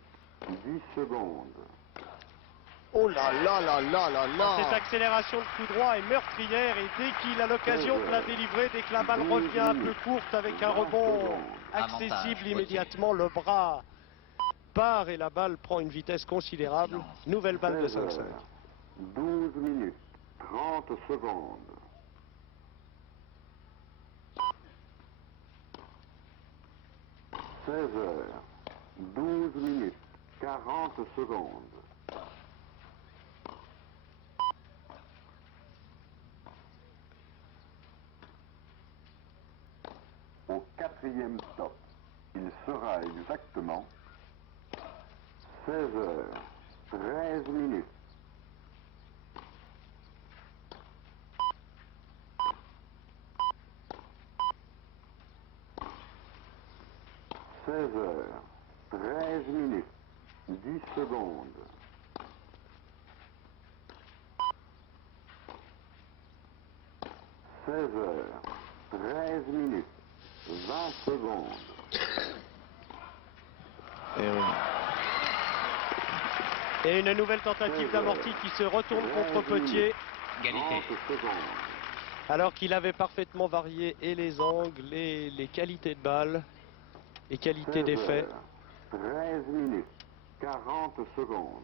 10 secondes. Oh là là là là là là. Cette accélération de coup droit est meurtrière et dès qu'il a l'occasion de la délivrer, dès que la balle revient un peu courte avec un rebond accessible immédiatement, le bras part et la balle prend une vitesse considérable. Silence. Nouvelle balle de 16 5-5. heures, 12 minutes, 30 secondes. 16 heures, 12 minutes, 40 secondes. Au quatrième stop, il sera exactement 16 heures, 13 minutes. 16 heures, 13 minutes, 10 secondes. 16 heures, 13 minutes, 20 secondes. Et oui. Et une nouvelle tentative d'amorti qui se retourne contre Potier, Égalité. 30 secondes. alors qu'il avait parfaitement varié et les angles et les qualités de balle et qualités 16 d'effet. heures, 13 minutes, 40 secondes.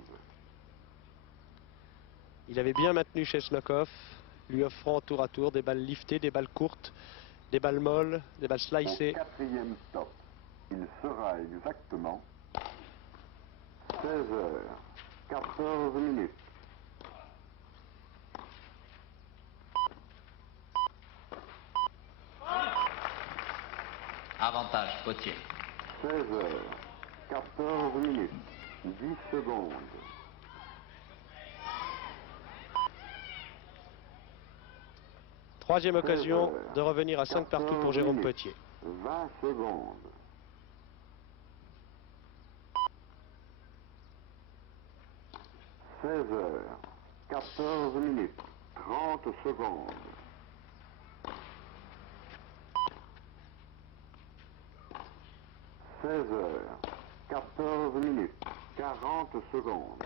Il avait bien maintenu Chesnokov, lui offrant tour à tour des balles liftées, des balles courtes, des balles molles, des balles Au slicées. quatrième stop, il sera exactement 16 heures, 14 minutes. Avantage Potier. 16 heures, 14 minutes, 10 secondes. Troisième 16 occasion heures, de revenir à 5 partout pour 14 Jérôme minutes, Potier. 20 secondes. 16 heures, 14 minutes, 30 secondes. 16 heures, 14 minutes, 40 secondes.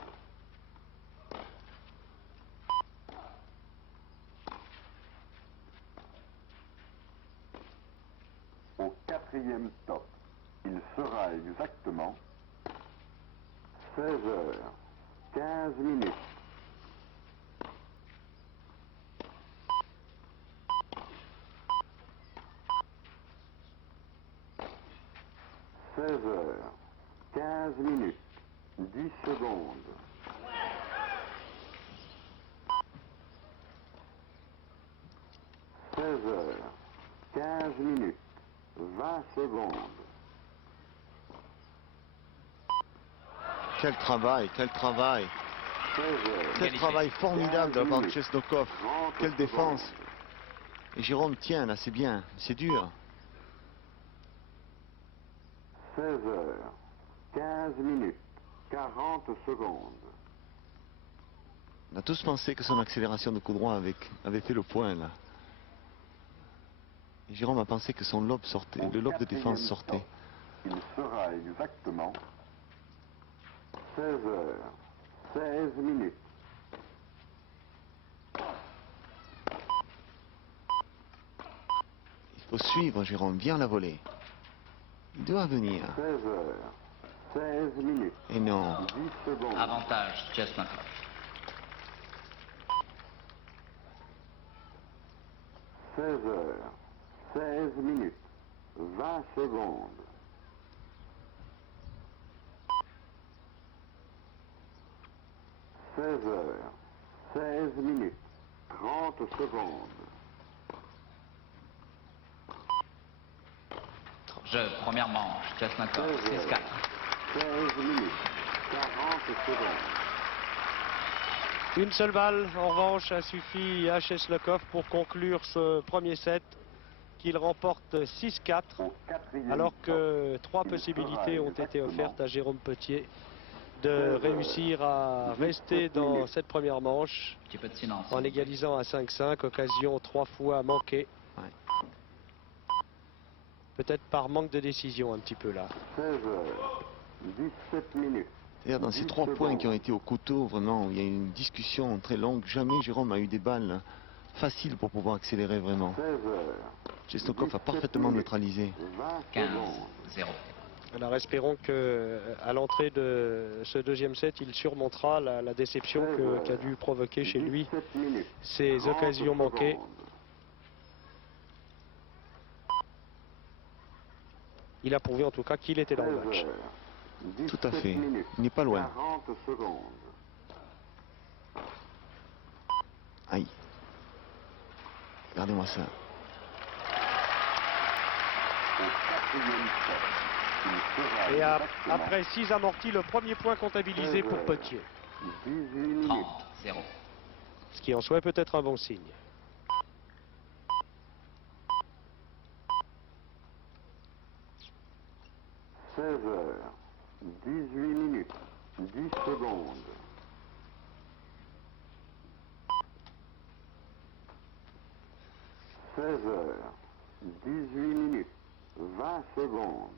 'Au quatrième stop, il sera exactement 16 heures, 15 minutes. 16 heures, 15 minutes, 10 secondes. 16 heures, 15 minutes, 20 secondes. Quel travail, quel travail. 16 heures, Quel Égalité. travail formidable de la part de 15 minutes, Chesnokov. 30 Quelle défense. secondes. Et Jérôme tient là, c'est bien, c'est dur. 16 heures, 15 minutes, 40 secondes. On a tous pensé que son accélération de coup droit avait fait le point là. Et Jérôme a pensé que son lobe sortait, Au le lobe de défense quatrième sortait. stop, il sera exactement 16 heures, 16 minutes. Il faut suivre Jérôme, bien la voler. Il doit venir. 16 heures, 16 minutes, Et non. 10 secondes. Avantage Chesnokov. 16 heures, 16 minutes, 20 secondes. 16 heures, 16 minutes, 30 secondes. Jeu, première manche, Chesnokov, 16 6-4. heures, 16 minutes, 40 secondes. Une seule balle, en revanche, a suffi à Chesnokov pour conclure ce premier set qu'il remporte 6-4, Au quatrième alors stop, que trois il possibilités sera ont été exactement offertes à Jérôme Potier 16 de heures, réussir à 17 rester dans minutes. cette première manche Petit peu de silence. en s'il vous plaît. égalisant à 5-5, occasion 3 fois manquée. Ouais. Peut-être par manque de décision un petit peu là. 16 heures, 17 minutes. C'est-à-dire dans ces 10 3 points qui ont secondes. été au couteau, vraiment, où il y a eu une discussion très longue, jamais Jérôme a eu des balles faciles pour pouvoir accélérer vraiment. 16 heures, Chesnokov a 17 parfaitement minutes, neutralisé. 20 15, secondes. 0. Alors espérons qu'à l'entrée de ce deuxième set, il surmontera la déception qu'a dû provoquer chez lui 17 minutes. ces 30 occasions manquées. secondes. Il a prouvé en tout cas qu'il était dans le 16 match. heures. Tout à 17 fait. minutes. Il n'est pas loin. 40 secondes. Aïe. Regardez-moi ça. Au quatrième set, il sera Et exactement après 6 amortis, le premier point comptabilisé pour Potier. 18 minutes. 30, 0. Ce qui en soi est peut-être un bon signe. 16 heures. 18 minutes. 10 secondes. 16 heures. 18 minutes. 20 secondes.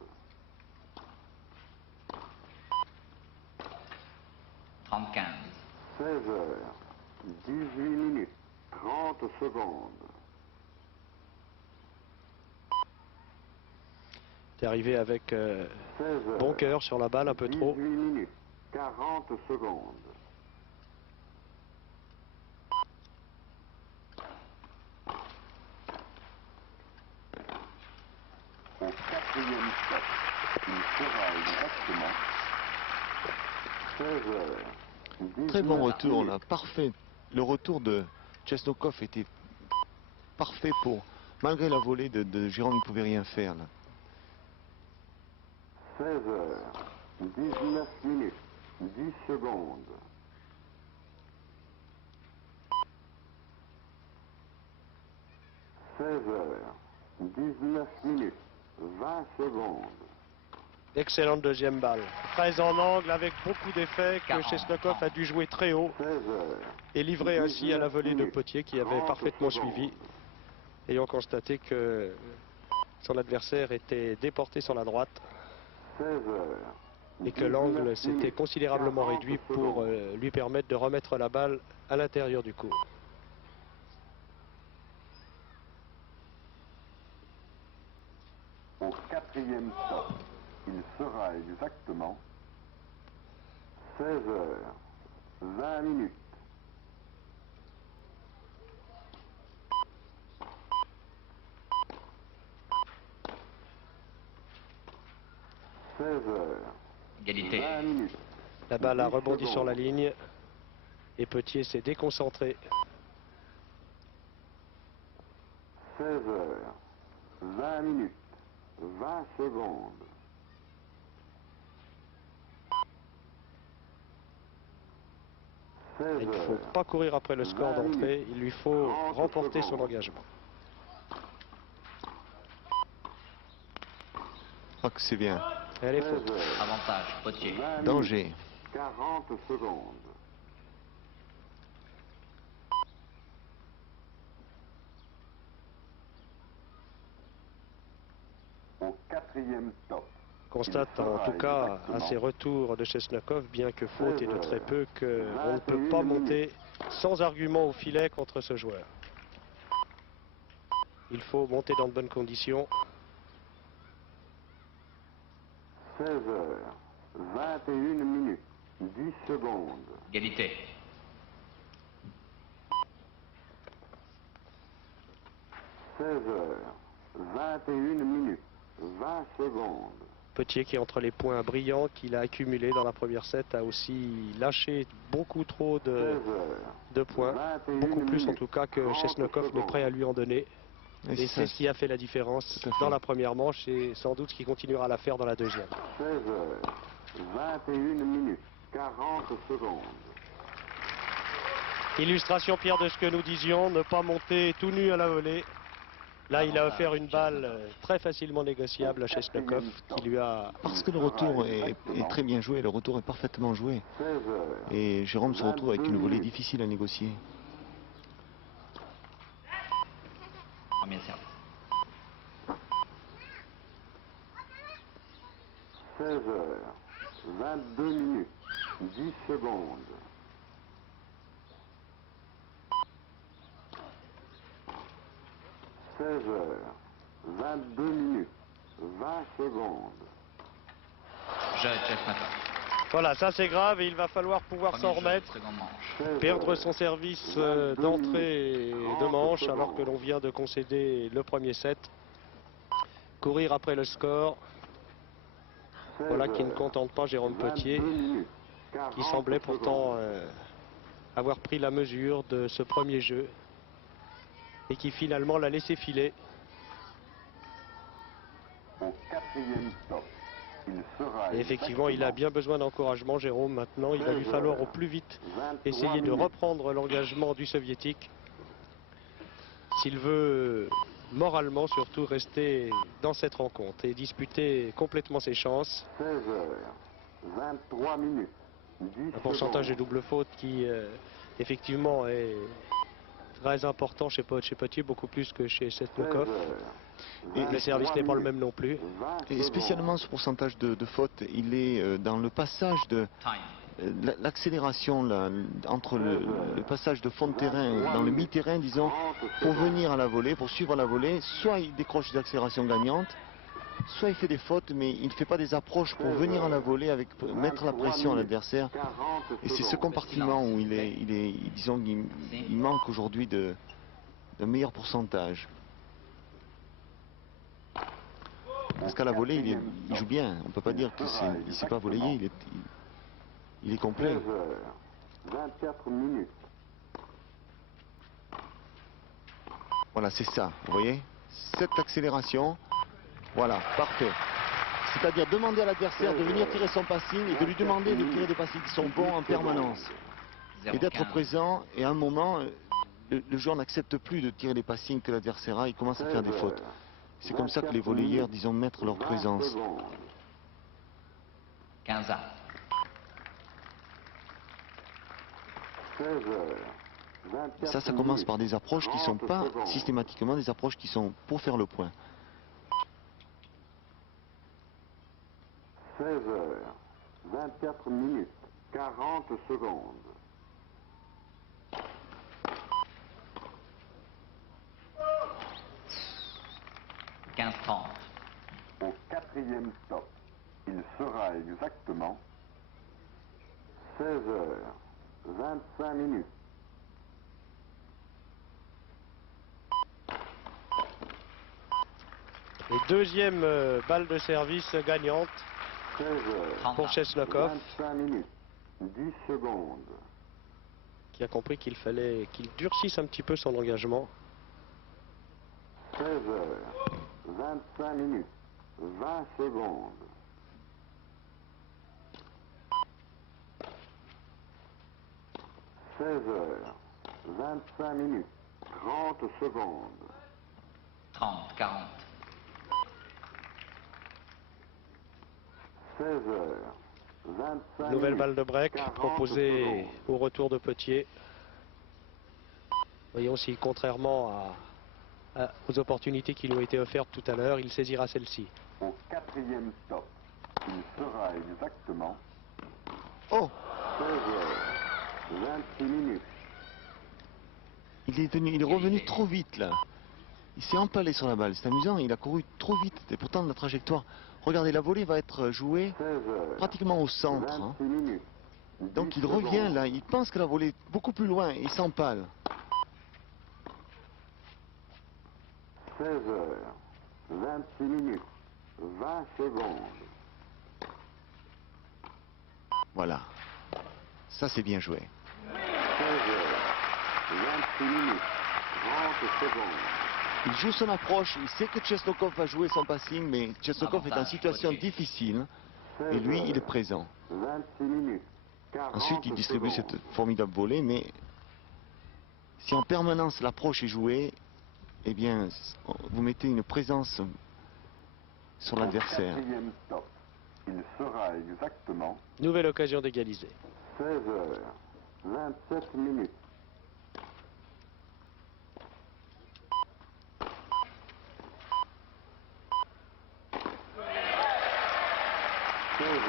30, 15. 16 heures. 18 minutes. 30 secondes. C'est arrivé avec 16 heures. bon cœur sur la balle, un peu trop. 18 minutes. 40 secondes. Au quatrième set, il sera exactement 16 heures. Très bon 19 retour minutes. là, parfait. Le retour de Chesnokov était parfait pour, malgré la volée de Jérôme, il ne pouvait rien faire là. 16 heures. 19 minutes. 10 secondes. 16 heures. 19 minutes. 20 secondes. Excellente deuxième balle. Très en angle avec beaucoup d'effets que 40, Chesnokov a dû jouer très haut 16 heures. et livrer ainsi à la volée de minutes, Potier qui avait 30 parfaitement secondes. suivi, ayant constaté que son adversaire était déporté sur la droite 16 heures. et que l'angle 19 s'était minutes, considérablement 40 réduit pour secondes. lui permettre de remettre la balle à l'intérieur du court. Au quatrième stop, il sera exactement 16 heures. 20 minutes. 16 heures. Égalité. 20 minutes. La balle a 10 rebondi sur la secondes. ligne et Potier s'est déconcentré. 16 heures. 20 minutes. 20 secondes. 16 Il ne faut heures. pas courir après le score 20 d'entrée, minutes. il lui faut 30 remporter son secondes. engagement. Je crois que c'est bien. Elle est 16 faute. heures. Avantage, Potier. 20 minutes. Danger. 40 secondes. Au quatrième top. Constate Il en sera tout cas à exactement ces retours de Chesnokov, bien que faute et de très peu, qu'on ne peut 21 pas minutes. monter sans argument au filet contre ce joueur. Il faut monter dans de bonnes conditions. 16 heures. 21 minutes. 10 secondes. Égalité. 16 heures. 21 minutes. 20 secondes. Potier qui entre les points brillants qu'il a accumulés dans la première set a aussi lâché beaucoup trop 16 heures. de points. 21 Beaucoup plus en minutes. tout cas que 30 Chesnokov n'est prêt à lui en donner. Et Et c'est ça, ce qui a fait la différence tout à fait. dans la première manche et sans doute ce qui continuera à la faire dans la deuxième. 16 heures. 21 minutes. 40 secondes. Illustration, Pierre, de ce que nous disions, ne pas monter tout nu à la volée. Là, il a offert une balle très facilement négociable à Chesnokov qui lui a... Parce que le retour est très bien joué, le retour est parfaitement joué. 16 heures. Et Jérôme se retrouve avec 22 une volée minutes. difficile à négocier. Premier service. 16 heures. 22 minutes. 10 secondes. 16 heures. 22 minutes. 20 secondes. Jeu Chesnokov. Voilà, ça c'est grave et il va falloir pouvoir Premier s'en jeu, remettre. seconde manche. Perdre son service d'entrée de manche alors que l'on vient de concéder le premier set. Courir après le score. Voilà qui ne contente pas Jérôme Potier, qui semblait pourtant avoir pris la mesure de ce premier jeu et qui finalement l'a laissé filer. Au 4e stop, il sera Et effectivement, il a bien besoin d'encouragement, Jérôme. Maintenant, il va lui falloir au plus vite 23 essayer de minutes. reprendre l'engagement du soviétique s'il veut moralement surtout rester dans cette rencontre et disputer complètement ses chances. 16h, 23 minutes. 10 Un pourcentage de secondes. double faute qui effectivement est très important chez Potier, beaucoup plus que chez Setnokov. 16h, Et le service n'est pas le 23 même non plus. 20 Et spécialement ce pourcentage de faute, il est dans le passage de Time. l'accélération là, entre le passage de fond de terrain dans le mi-terrain, disons, pour venir à la volée, pour suivre la volée. Soit il décroche des accélérations gagnantes, soit il fait des fautes, mais il ne fait pas des approches pour venir à la volée, avec mettre la pression à l'adversaire. 40 Et c'est ce secondes. compartiment où disons, il manque aujourd'hui d'un meilleur pourcentage. Parce qu'à la volée, il joue bien. On ne peut pas dire qu'il ne s'est pas volleyé, il est complet. 16h, 24 minutes. Voilà, c'est ça, vous voyez? Cette accélération, voilà, parfait. C'est-à-dire demander à l'adversaire de venir tirer son passing et de lui demander de tirer des passings qui sont bons en permanence. Et d'être 0,15. présent, et à un moment, le joueur n'accepte plus de tirer les passings que l'adversaire a, il commence à faire des fautes. C'est comme ça que les volleyeurs, disons, mettent leur 20 présence. secondes. 15 ans. 16h, 24 Ça commence minutes. par des approches qui ne sont 30 pas secondes. systématiquement des approches qui sont pour faire le point. 16h, 24 minutes. 40 secondes. 15-30. Au 4e stop, il sera exactement 16h, 25 minutes. Et deuxième balle de service gagnante 16h, 30 pour ans. Chesnokov, 25 minutes. 10 secondes. qui a compris qu'il fallait qu'il durcisse un petit peu son engagement. 16h, 25 minutes. 20 secondes. 16h, 25 minutes. 30 secondes. 30, 40. 16h, 25 Nouvelle minutes. balle de break 40 proposée secondes. au retour de Potier. Voyons si, contrairement aux opportunités qui lui ont été offertes tout à l'heure, il saisira celle-ci. Au 4e stop, il sera exactement Oh, 16h, 26 minutes. il est revenu trop vite là. Il s'est empalé sur la balle, c'est amusant, il a couru trop vite. Et pourtant la trajectoire, regardez, la volée va être jouée 16h, pratiquement au centre. hein. 26 minutes. Donc 10 il revient secondes. là, il pense que la volée est beaucoup plus loin, il s'empale. 16h, 26 minutes. 20 secondes. Voilà. Ça c'est bien joué. 16h, 26 minutes. 30 secondes. Il joue son approche, il sait que Chesnokov va jouer son passing, mais Chesnokov est en Avantage, situation Potier. difficile. Et lui, il est présent. 26 minutes. 40 Ensuite, il distribue secondes. cette formidable volée, mais si en permanence l'approche est jouée, eh bien, vous mettez une présence sur Au l'adversaire. 4e stop, il sera exactement Nouvelle occasion d'égaliser. 16h, 27 minutes.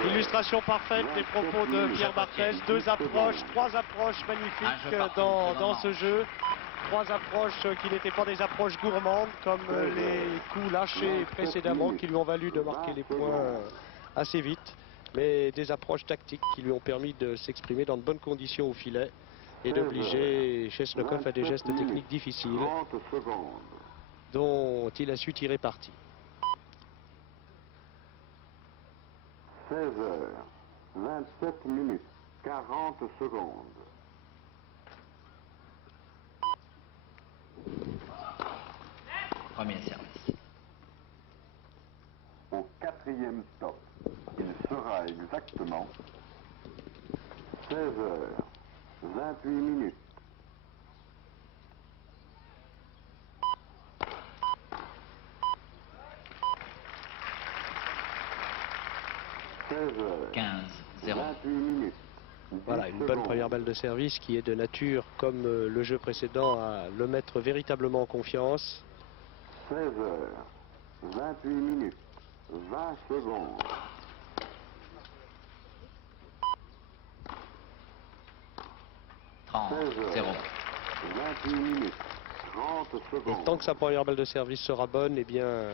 Illustration parfaite des propos de Pierre Barthès. Deux approches, trois approches magnifiques dans ce jeu. Trois approches qui n'étaient pas des approches gourmandes comme les coups lâchés précédemment qui lui ont valu de marquer les points assez vite. mais des approches tactiques qui lui ont permis de s'exprimer dans de bonnes conditions au filet et d'obliger Chesnokov à des gestes techniques difficiles 30 secondes. dont il a su tirer parti. 16 heures, 27 minutes, 40 secondes. Premier service. Au quatrième stop, il sera exactement 16 heures, 28 minutes. 16 heures, 15, 0. 28 minutes. 10 Voilà, une bonne secondes. première balle de service qui est de nature, comme le jeu précédent, à le mettre véritablement en confiance. 16 heures, 28 minutes, 20 secondes. 30, 16 0. heures, 28 minutes, 30 Et secondes. tant que sa première balle de service sera bonne, eh bien,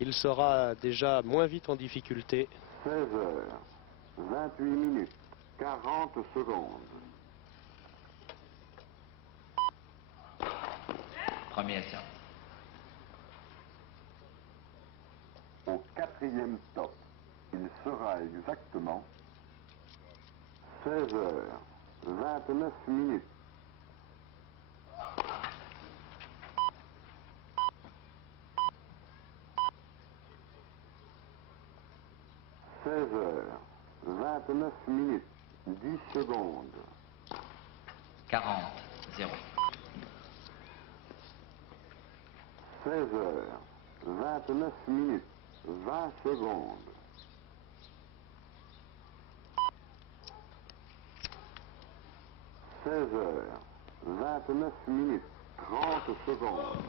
il sera déjà moins vite en difficulté. 16 heures, 28 minutes, 40 secondes. Premier service. Au quatrième stop, il sera exactement 16 heures, 29 minutes. 16 heures, 29 minutes, 10 secondes. 40, 0. 16 heures, 29 minutes, 20 secondes. 16 heures, 29 minutes, 30 secondes.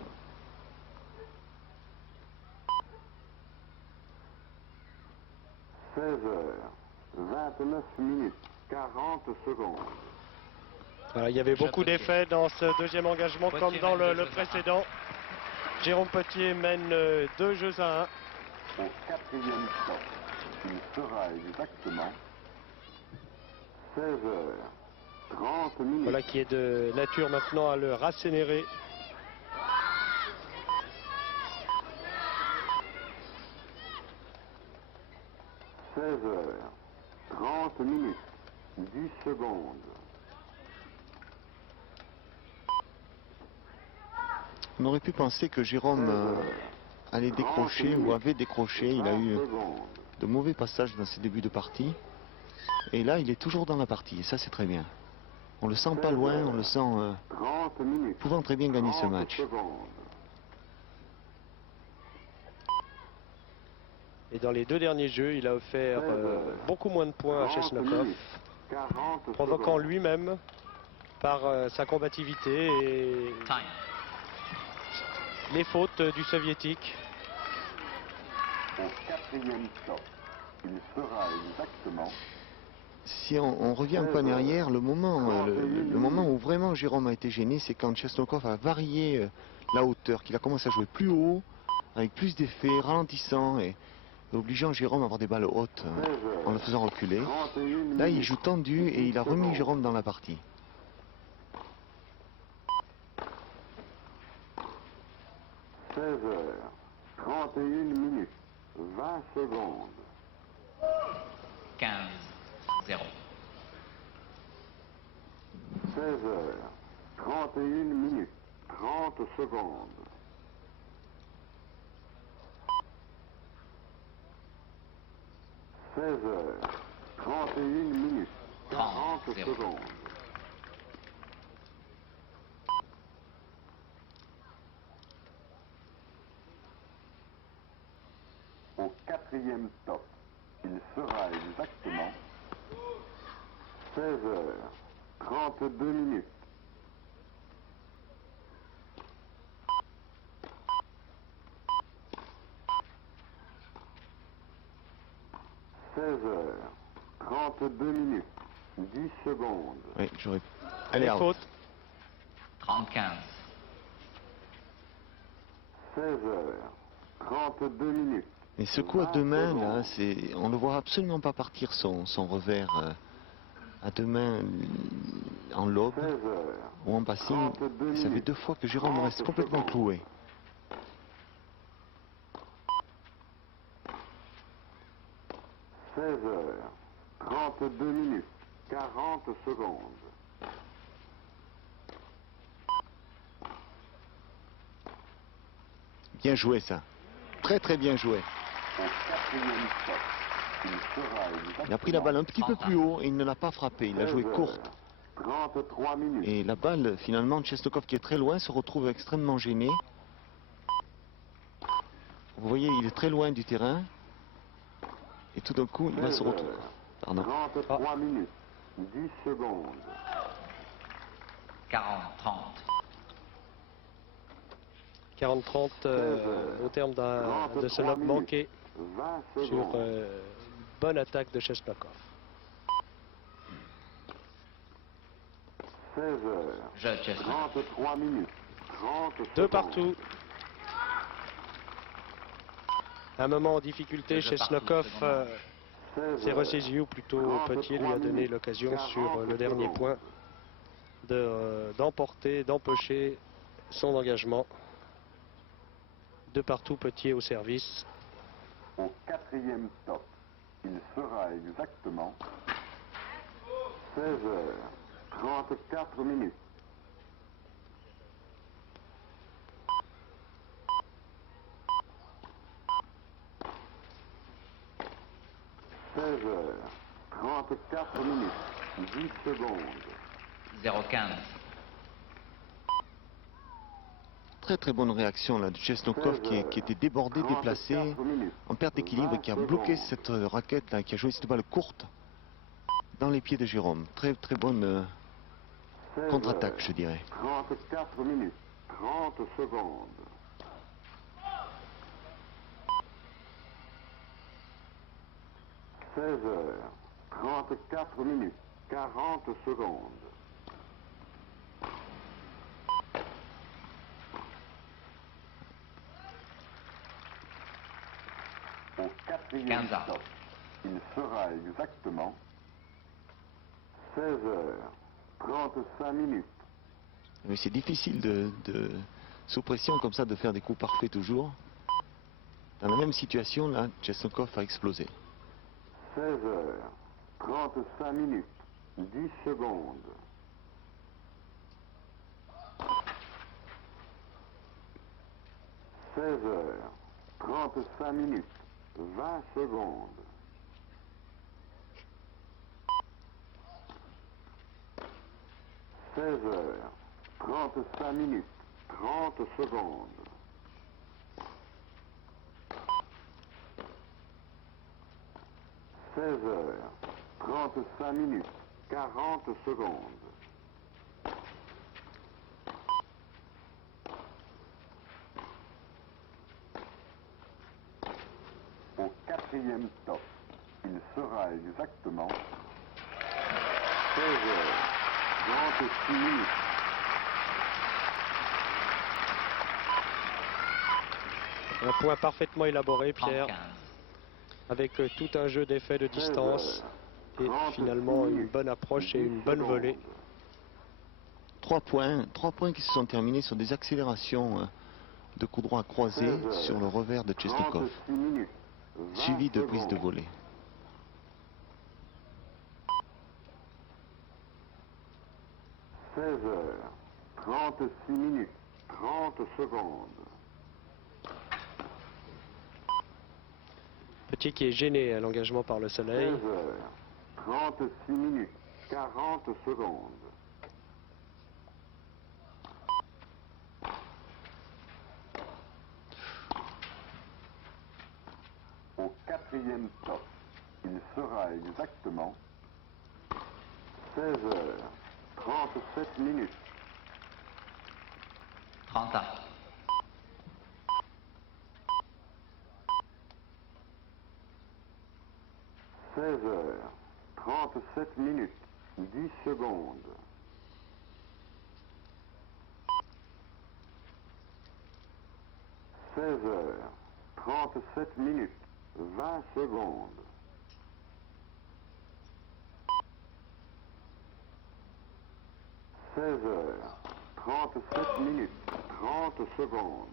16 heures, 29 minutes, 40 secondes. Voilà, il y avait Jeu beaucoup Potier. d'effets dans ce deuxième engagement Potier comme dans mène le 2 jeux à précédent. Jérôme Potier mène 2 jeux à 1. Au quatrième stop, il sera exactement 16 heures, 30 minutes. Voilà qui est de nature maintenant à le rassénérer. 16 heures, 30 minutes, 10 secondes. On aurait pu penser que Jérôme allait décrocher ou avait décroché. Il a 20 eu secondes. de mauvais passages dans ses débuts de partie. Et là, il est toujours dans la partie. Et ça, c'est très bien. On le sent pas loin, on le sent 30 minutes. pouvant très bien gagner ce 30 match. secondes. Et dans les 2 derniers jeux, il a offert beaucoup moins de points à 30 Chesnokov, minutes, 40 provoquant secondes. lui-même par sa combativité et Time. les fautes du soviétique. Au quatrième stop, il sera exactement Si on revient un peu en arrière, le moment où vraiment Jérôme a été gêné, c'est quand Chesnokov a varié la hauteur, qu'il a commencé à jouer plus haut, avec plus d'effets, ralentissant et obligeant Jérôme à avoir des balles hautes en le faisant reculer. 31 Là, il minutes, joue tendu et 10 il a remis secondes. Jérôme dans la partie. 16 heures, 31 minutes, 20 secondes. 15, 0. 16 heures, 31 minutes, 30 secondes. 16 heures, 31 minutes, 40 30, 0. secondes. Au quatrième stop, il sera exactement 16 heures, 32 minutes. 16 heures, 32 minutes, 10 secondes. Oui, j'aurais. Les Allez, out. fautes. 35. 16 heures, 32 minutes, Et ce coup à deux mains, là, on ne le voit absolument pas partir son revers à deux mains en lobe 16 heures. ou en passing. 32 Ça fait minutes. 2 fois que Jérôme reste 30 complètement secondes. cloué. 16 heures. 32 minutes. 40 secondes. Bien joué ça. Très très bien joué. Au quatrième stop, il sera exactement Il a pris la balle un petit peu plus haut et il ne l'a pas frappé. Il a 16 joué heures. courte. 33 minutes. Et la balle, finalement, Chestokov qui est très loin se retrouve extrêmement gêné. Vous voyez, il est très loin du terrain. Et tout d'un coup, il va 16 se retrouver. heures. Pardon. 33 minutes. 10 secondes. 40, 30. 40-30 au terme de ce lob manqué 20 sur secondes. une bonne attaque de Chesnokov. 16 heures. Je, Chesnokov. 33 minutes. 30 secondes. Deux partout. Un moment en difficulté, Deux partout, Chesnokov 16 s'est heures. ressaisi, ou plutôt Petier lui a donné 33 l'occasion minutes, sur 40 le dernier secondes. point d'emporter, d'empocher son engagement. De partout, Petier au service. Au quatrième stop, il sera exactement 16 heures. 34 minutes. 16 heures. 34 minutes. 10 secondes. 0,15. Très très bonne réaction là de Chesnokov qui était débordé, déplacé, 34 minutes. en perte d'équilibre et qui a bloqué 20 cette raquette là, qui a joué cette balle courte dans les pieds de Jérôme. Très très bonne 16 contre-attaque, heures. je dirais. 34 minutes. 30 secondes. 16 heures. 34 minutes. 40 secondes. 15 ans. stop, il sera exactement 16 heures. 35 minutes. Mais c'est difficile sous pression comme ça de faire des coups parfaits toujours. Dans la même situation là, Chesnokov a explosé. 16 heures. 35 minutes. 10 secondes. 16 heures. 35 minutes. 20 secondes. 16 heures. 35 minutes. 30 secondes. 16 heures. 35 minutes. 40 secondes. 4e stop, il sera exactement 16 heures. 26 minutes. Un point parfaitement élaboré, Pierre, 35. avec tout un jeu d'effets de 16 distance heures. et 36 finalement une minutes. bonne approche et 10 une bonne secondes. volée. 3 points qui se sont terminés sur des accélérations de coups droits croisés 16 heures. sur le revers de Chesnokov, 36 minutes. 20 suivi de prises de secondes. volée. 16 heures. 36 minutes. 30 secondes. Petit qui est gêné à l'engagement par le 16 soleil. heures. 36 minutes. 40 secondes. 4e stop, il sera exactement 16 heures. 37 minutes. 30 ans. 16 heures. 37 minutes. 10 secondes. 16 heures. 37 minutes. 20 secondes. 16h37 minutes, 30 secondes.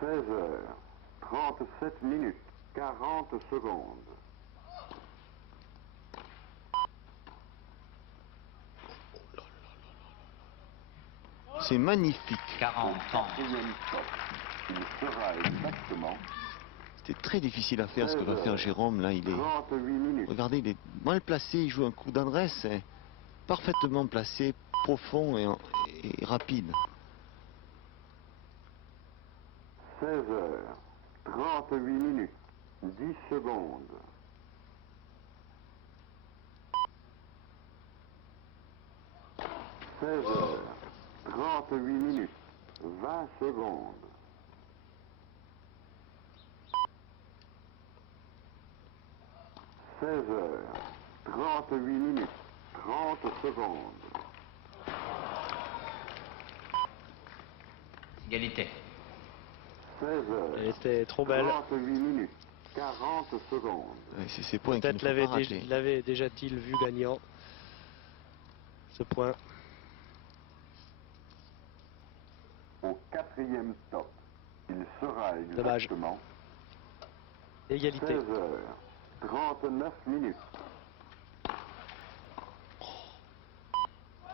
16h37 minutes, 40 secondes. C'est magnifique. 40 ans. Quatrième stop. Il sera exactement C'était très difficile à faire ce que va faire Jérôme. Là, il est... 38 minutes. Regardez, il est mal placé. Il joue un coup d'adresse parfaitement placé, profond et rapide. 16h38 minutes, 10 secondes. 16h38 minutes, 20 secondes. 16h38 minutes, 30 secondes. Égalité. 16h38 Elle était trop belle. minutes, 40 secondes. Ouais, c'est ces points qu'il ne Peut-être faut pas rater. l'avait déjà-t-il vu gagnant. Ce point. Au quatrième stop, il sera Dommage. exactement Égalité. 16h39 minutes.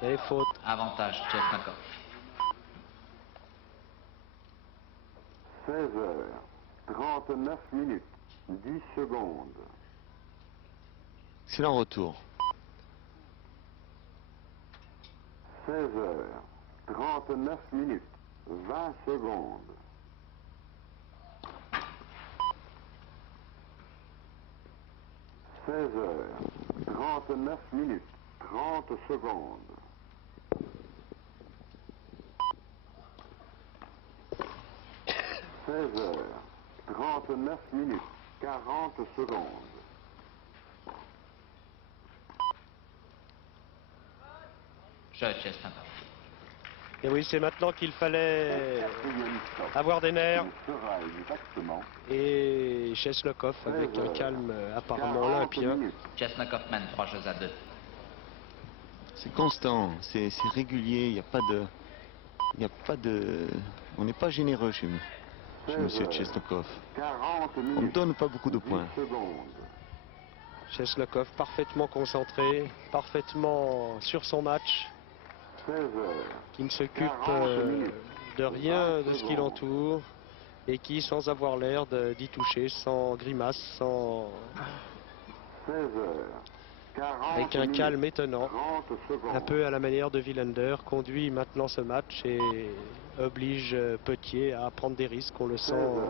Et faute. Avantage Chesnakov. 16h39 minutes, 10 secondes. Excellent retour. 16h39 minutes, 20 secondes. 16h39 minutes, 30 secondes. 16h39 minutes, 40 secondes. Jeu Chesnakov. Et oui, c'est maintenant qu'il fallait Quatrième stop, avoir des nerfs. il sera exactement Et Cheslokov avec un calme apparemment 40 olympien. minutes. Chesnakov mène 3 jeux à 2. C'est constant, c'est régulier. Il n'y a pas de... Il n'y a pas de... On n'est pas généreux chez M. Chesnokov. 40 On ne minutes, donne pas beaucoup de 10 points. secondes. Cheslokov parfaitement concentré, parfaitement sur son match, 16h, qui ne s'occupe 40 minutes, de rien 20 de ce qui secondes. l'entoure et qui, sans avoir l'air d'y toucher, sans grimace, sans... 16h, 40 avec un minutes, calme étonnant, 30 secondes. un peu à la manière de Wilander, conduit maintenant ce match et oblige Petier à prendre des risques. On le sent, 16h,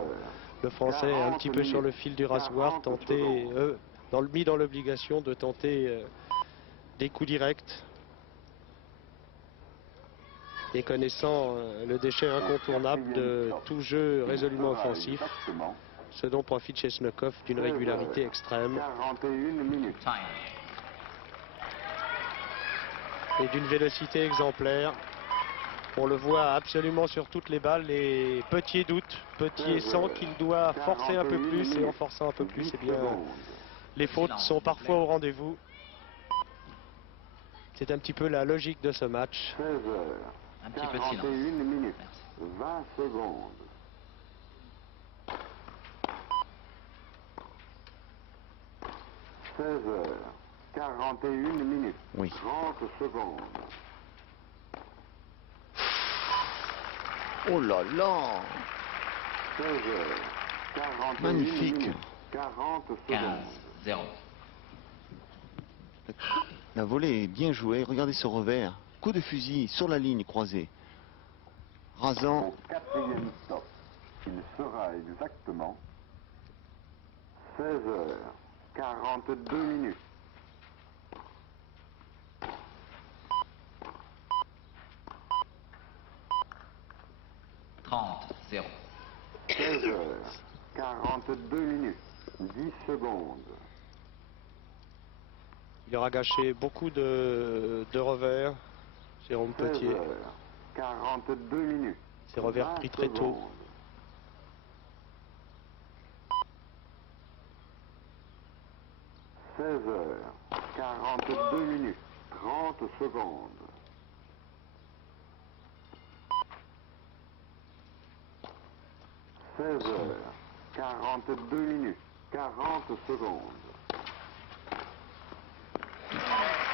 le Français est un 40 petit peu sur le fil du rasoir, 40 tenter, secondes. mis dans l'obligation de tenter des coups directs. Et connaissant le déchet incontournable de tout jeu résolument offensif, Exactement ce dont profite Chesnokov d'une régularité extrême 41 minutes. Time. et d'une vélocité exemplaire. On le voit absolument sur toutes les balles et Petier doute. Petier sent qu'il doit forcer un peu plus et en forçant un peu plus, 10 eh bien, secondes. les fautes Silence, sont s'il vous parfois plaît. au rendez-vous. C'est un petit peu la logique de ce match. 16h, Un petit peu de 41 silence. minutes. Merci. 20 secondes. 16h41 minutes. Oui. 30 secondes. Oh là là! 16h41 Magnifique. minutes. 40 15, secondes. 0. La volée est bien jouée. Regardez ce revers. Coup de fusil sur la ligne croisée. Rasant. Au quatrième stop, il sera exactement 16h42 minutes. 30, 0. 16h42 minutes. 10 secondes. Il aura gâché beaucoup de revers, Jérôme Petier. 16h42 minutes. Ses revers pris très tôt. 16h42 minutes, 30 secondes. 16h42 minutes, 40 secondes.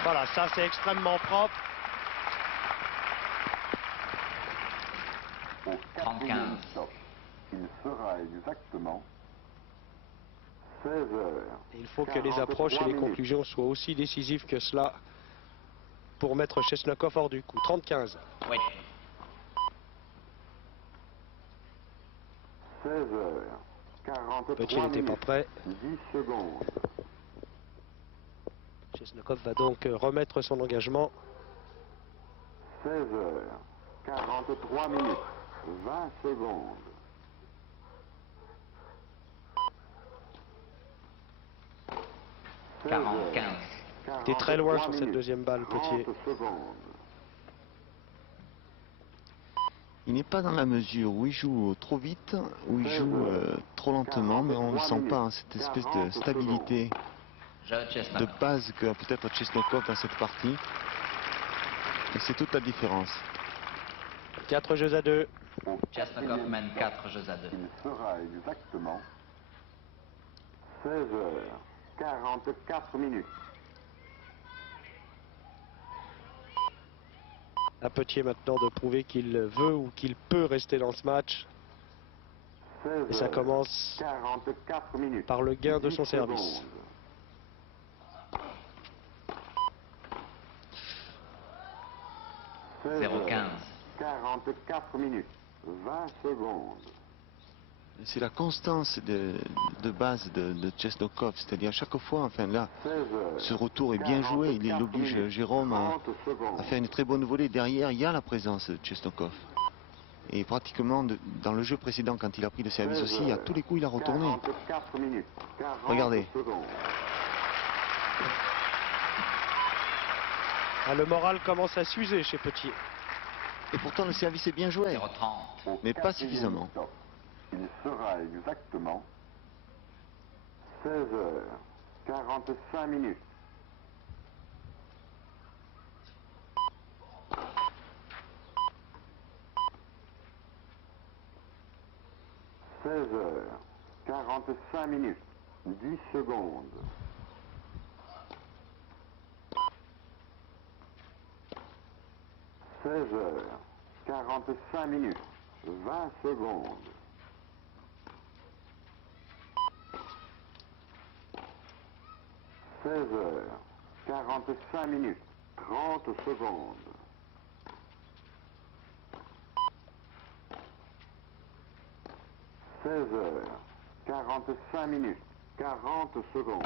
Voilà, ça c'est extrêmement propre. Au 35. quatrième stop, il sera exactement 16h. Et il faut que les approches et les conclusions soient aussi décisives que cela pour mettre Chesnokov hors du coup. 30-15. Oui. 16h43 Petit n'était pas minutes, prêt. 10 secondes. Chesnokov va donc remettre son engagement. 16h43 minutes, 20 secondes. 40-15. Il est très loin sur 43 cette minutes, deuxième balle, 30 Potier. secondes. Il n'est pas dans la mesure où il joue trop vite, où il joue trop lentement, mais on ne sent pas hein, cette espèce de stabilité Je de Chesnokov. base qu'a peut-être Chesnokov dans cette partie. Et c'est toute la différence. 4 jeux à 2. Au Chesnokov quatrième mène stop, 4 jeux à 2. il sera exactement 16h44 minutes. À Potier maintenant de prouver qu'il veut ou qu'il peut rester dans ce match. Et ça commence 44 minutes. par le gain de 10 son service. secondes. 0-15. 44 minutes, 20 secondes. C'est la constance de base de Chesnokov, c'est-à-dire à chaque fois, enfin là, 16h, ce retour est bien joué, il oblige Jérôme à 30 secondes. faire une très bonne volée. Derrière, il y a la présence de Chesnokov. Et pratiquement, dans le jeu précédent, quand il a pris le service aussi, à tous les coups, il a retourné. 44 minutes, 40 Regardez. secondes. Ah, le moral commence à s'user chez Potier. Et pourtant, le service est bien joué, 0-30. Au mais pas quatrième suffisamment. stop, il sera exactement 16h45 minutes. 16h45 minutes, 10 secondes. 16h45 minutes, 20 secondes. 16h45 minutes, 30 secondes. 16h45 minutes, 40 secondes.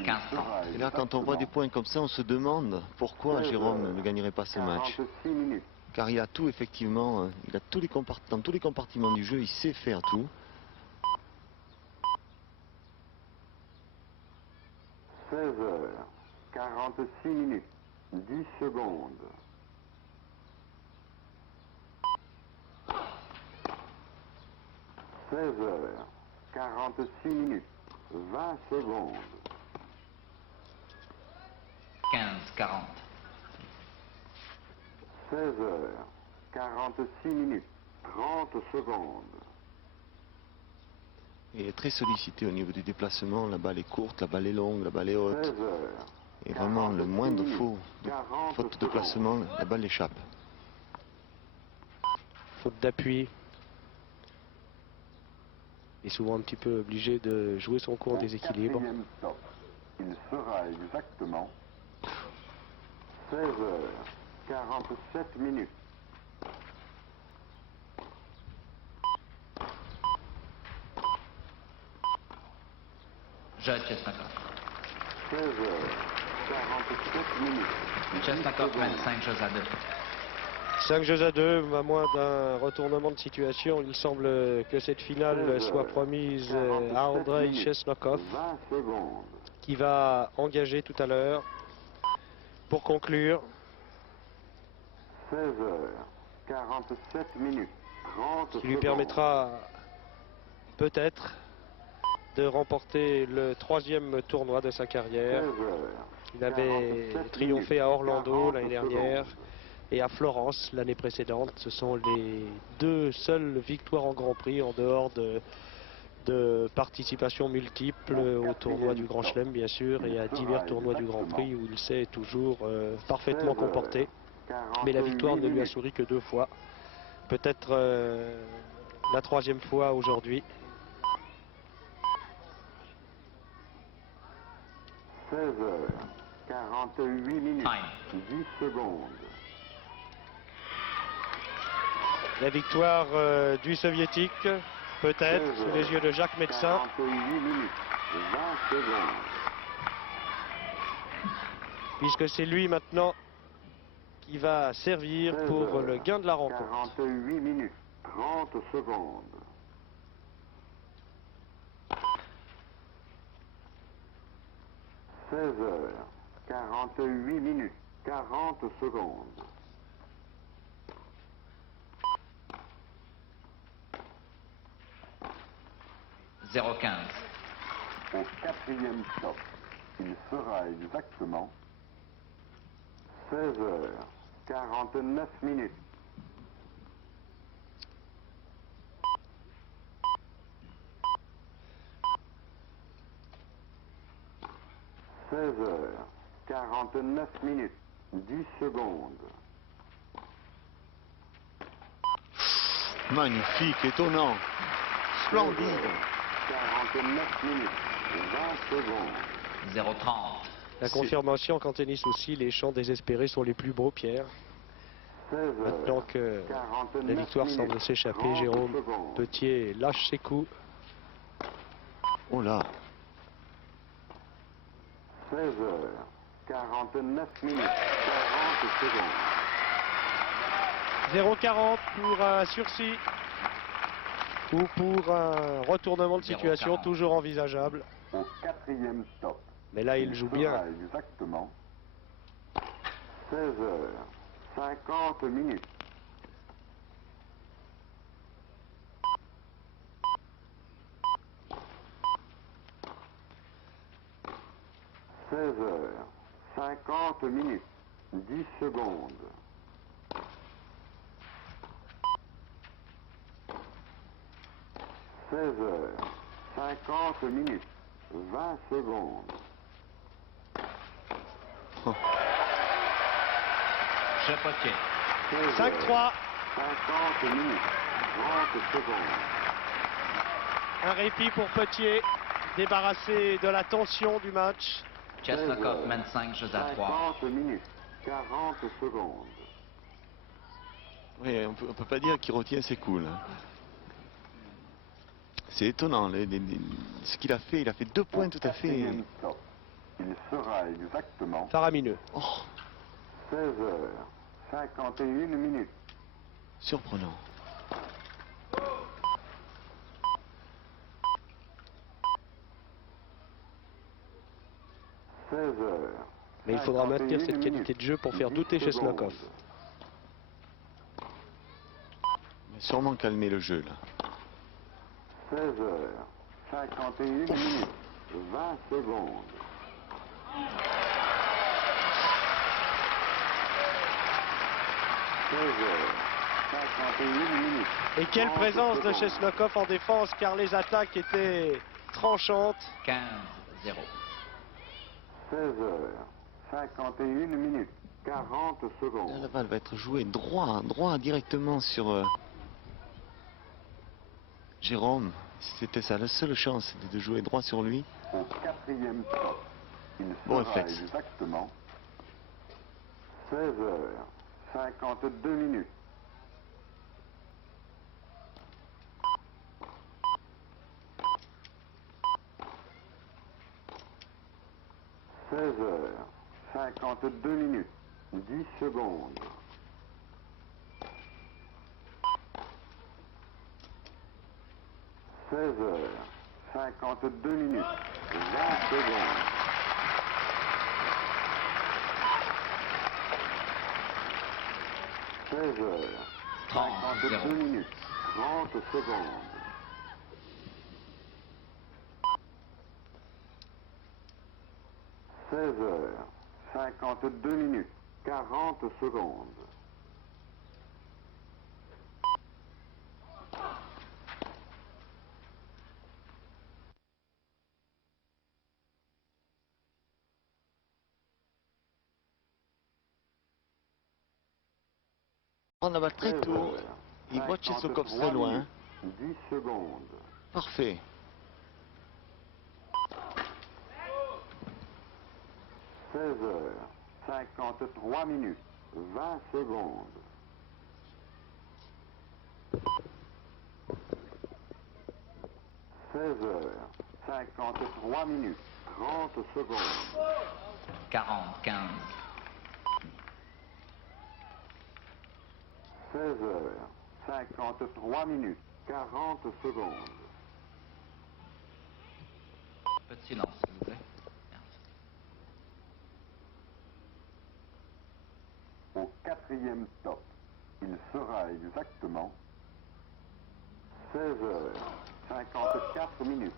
15-30. Et là, quand on voit des points comme ça, on se demande pourquoi Jérôme ne gagnerait pas ce match. 46 minutes. Car il a tout, effectivement, il a tous les dans tous les compartiments du jeu, il sait faire tout. 16h46 minutes, 10 secondes. 16h46 minutes, 20 secondes. 15-40. 16h46 minutes, 30 secondes. Il est très sollicité au niveau du déplacement. La balle est courte, la balle est longue, la balle est haute. 16h. Et vraiment, le moindre faute de placement, la balle échappe. Faute d'appui. Il est souvent un petit peu obligé de jouer son cours en déséquilibre. Quatrième stop, il sera exactement 16h47 minutes. Je Chesnokov. 16h47 minutes. Chesnokov mène 5 jeux à 2. 5 jeux à 2, à moins d'un retournement de situation. Il semble que cette finale soit promise à Andrei Chesnokov, 20 secondes. qui va engager tout à l'heure pour conclure. 16 heures, 47 minutes, 30 Qui lui secondes. permettra peut-être de remporter le 3e tournoi de sa 16 carrière. heures, Il avait 47 triomphé à minutes, Orlando 40 l'année dernière secondes. et à Florence l'année précédente. Ce sont les 2 seules victoires en Grand Prix en dehors de participations multiples au tournoi du Grand Chelem bien sûr et à divers tournois du Grand Prix où il s'est toujours parfaitement comporté. Mais la victoire ne lui a souri que 2 fois. Peut-être la 3e fois aujourd'hui. 16 heures, 48 minutes, Time. 10 secondes. La victoire du soviétique, peut-être, 16 sous les yeux de Jacques Médecin. 48 minutes, 20 secondes. Puisque c'est lui maintenant qui va servir 16 pour heures, le gain de la rencontre. 48 minutes, 30 secondes. 16 heures, 48 minutes, 40 secondes. 0,15. Au 4e stop, il sera exactement 16 heures, 49 minutes. 16 heures, 49 minutes, 10 secondes. Magnifique, étonnant, 16 splendide. heures, 49 minutes, 20 secondes. 0,30. La confirmation qu'en tennis aussi, les chants désespérés sont les plus beaux, Pierre. 16 Maintenant heures, que 49 la victoire minutes, semble s'échapper, 30 Jérôme secondes. Petier lâche ses coups. Oh là, 16 heures, 49 minutes, 40 secondes. 0,40 pour un sursis ou pour un retournement de situation 0,40. toujours envisageable. Au 4e stop, Mais là, il joue bien. sera exactement 16 heures, 50 minutes. 16 heures, 50 minutes, 10 secondes. 16 heures, 50 minutes, 20 secondes. Jeu Potier. 16 heures, 5-3, 50 minutes, 30 secondes. un répit pour Petier, débarrassé de la tension du match. Chesnokov mène 5 jeux à 3. 50 minutes, 40 secondes. oui, on peut pas dire qu'il retient ses coups là. C'est étonnant, ce qu'il a fait, il a fait 2 points tout à fait. 4e stop, il sera exactement Faramineux. Oh, 16 heures, 51 minutes. surprenant. Mais il faudra maintenir cette qualité de jeu pour faire douter Chesnokov. Il va sûrement calmer le jeu là. 16 heures, 51 minutes, 20 secondes. 16 heures, 51 minutes. Et quelle 30 présence de secondes. Chesnokov en défense, car les attaques étaient tranchantes. 15, 0. 16 heures, 51 minutes, 40 Là, secondes. la balle va être jouée droit directement sur Jérôme. C'était ça la seule chance de jouer droit sur lui. Au 4e stop, il Bon sera réflexe. exactement 16 heures, 52 minutes. 16 heures, 52 minutes, 10 secondes. 16h52 minutes, 20 secondes. 16h52 minutes, 30 secondes. 16h52 minutes, 40 secondes. On la balle très tôt. Il voit Chesokov très loin. 10 secondes. Parfait. 16h53 minutes, 20 secondes. 16h53 minutes, 30 secondes. 40, 15. 16h53 minutes, 40 secondes. Peu de silence, s'il vous plaît. Merci. Au quatrième top, il sera exactement 16h54 minutes.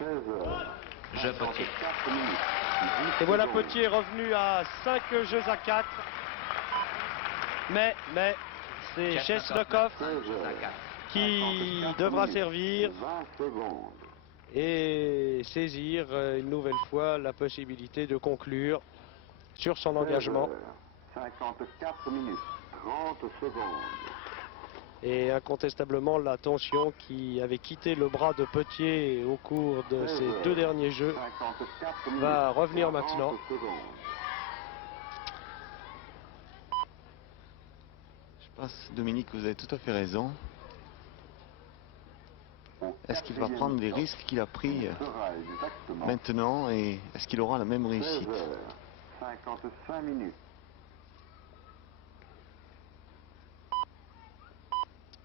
16h54 Je Potier. minutes. Et voilà Potier revenu à 5 jeux à 4. Mais c'est Chesnokov jeux à 4. qui devra servir 20 secondes. et saisir une nouvelle fois la possibilité de conclure sur son engagement. 54 minutes, 30 secondes. Et incontestablement la tension qui avait quitté le bras de Potier au cours de ces 2 derniers jeux 54 minutes, va revenir 40 maintenant. secondes. Je pense, Dominique, vous avez tout à fait raison. Est-ce qu'il va prendre les risques qu'il a pris Sera exactement maintenant et est-ce qu'il aura la même réussite? 16h55 minutes.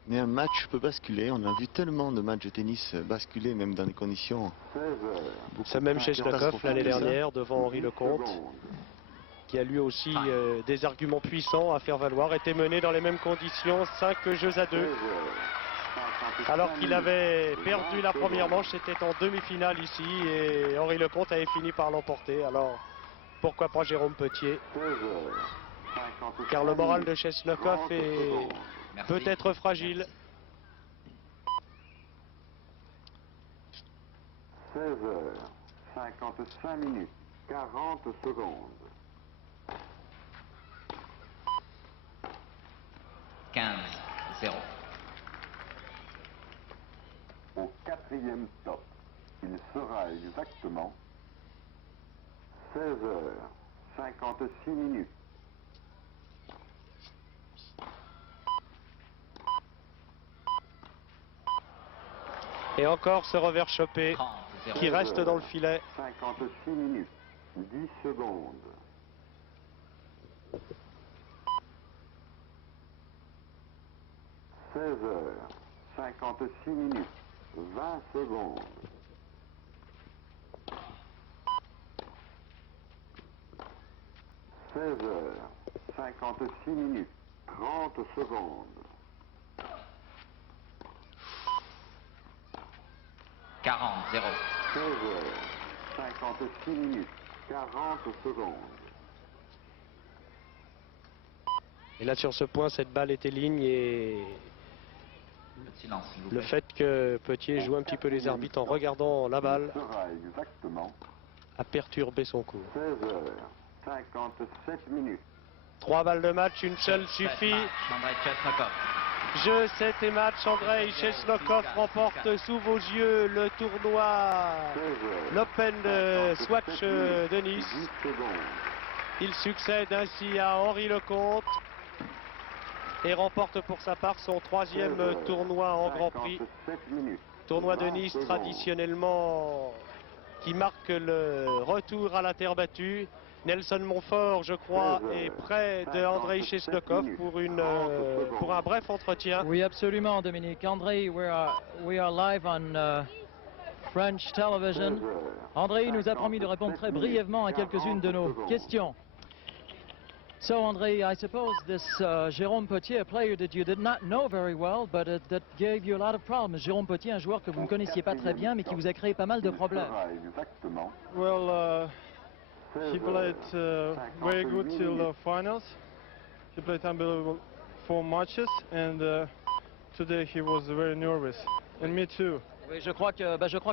Mais un match peut basculer. On a vu tellement de matchs de tennis basculer, même dans des conditions 16h. beaucoup C'est même plus Chesnokov catastrophiques l'année que ça. dernière devant Henri Lecomte, qui a lui aussi des arguments puissants à faire valoir, était mené dans les mêmes conditions, 5 jeux à 2. Alors qu'il avait perdu la première manche, c'était en demi-finale ici et Henri Lecomte avait fini par l'emporter. Alors pourquoi pas Jérôme Potier, car le moral de Chesnokov est Merci. peut-être fragile. 16h55 minutes, 40 secondes. 15, 0. Au quatrième top, il sera exactement 16h56 minutes. Et encore ce revers chopé 30, 0. qui reste dans le filet. 56 minutes, 10 secondes. 16h56 minutes, 20 secondes. 16h56 minutes, 30 secondes. 40, 0. 16h56 minutes, 40 secondes. Et là sur ce point, cette balle était ligne et Peu de silence, s'il vous le plaît. fait que Potier joue un petit peu les arbitres en regardant la balle Il sera exactement a perturbé son cours. 16h57 minutes. 3 balles de match, une seule suffit. Andrei Chesnokov. Jeu 7 et match, Andrei Chesnokov remporte sous vos yeux le tournoi, 16h. l'Open de Swatch de Nice. 10 secondes. Il succède ainsi à Henri Lecomte et remporte pour sa part son 3e tournoi en Grand Prix. 57 minutes. Tournoi de 20 Nice secondes. traditionnellement qui marque le retour à la terre battue Nelson Montfort, je crois, est près de Andrei Chesnokov pour un bref entretien. Oui, absolument, Dominique. Andrei, we are live on French television. Andrei nous a promis de répondre très brièvement à quelques-unes de nos questions. So, Andrei, I suppose this Jérôme Potier, a player that you did not know very well, but that gave you a lot of problems. Jérôme Potier, un joueur que vous ne connaissiez pas très bien, mais qui vous a créé pas mal de problèmes. Well, he played very good till the finals. He played unbelievable 4 matches, and today he was very nervous, and me too. Oui, je crois que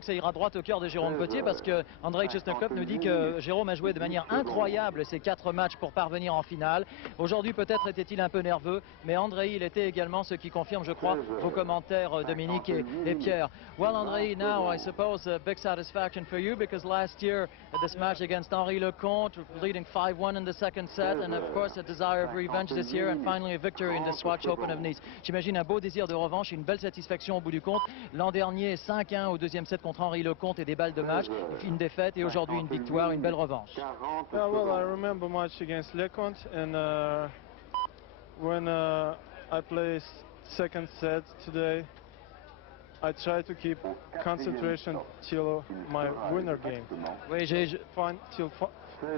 ça ira droit au cœur de Jérôme Potier parce que Andrei Chesnokov nous dit que Jérôme a joué de manière incroyable ces 4 matchs pour parvenir en finale. Aujourd'hui, peut-être était-il un peu nerveux, mais Andrei, il était également ce qui confirme, je crois, vos commentaires, Dominique et Pierre. Well, Andrei, now I suppose a big satisfaction for you because last year this match against Henri Lecomte, leading 5-1 in the second set, and of course a desire of revenge this year, and finally a victory in the Swatch Open of Nice. J'imagine un beau désir de revanche et une belle satisfaction au bout du compte. L'an dernier, 5-1 au deuxième set contre Henri Lecomte et des balles de match, une défaite et aujourd'hui une victoire, une belle revanche. Yeah, well, I remember match against Lecomte, and when I play second set today, I try to keep concentration till my winner game. Oui,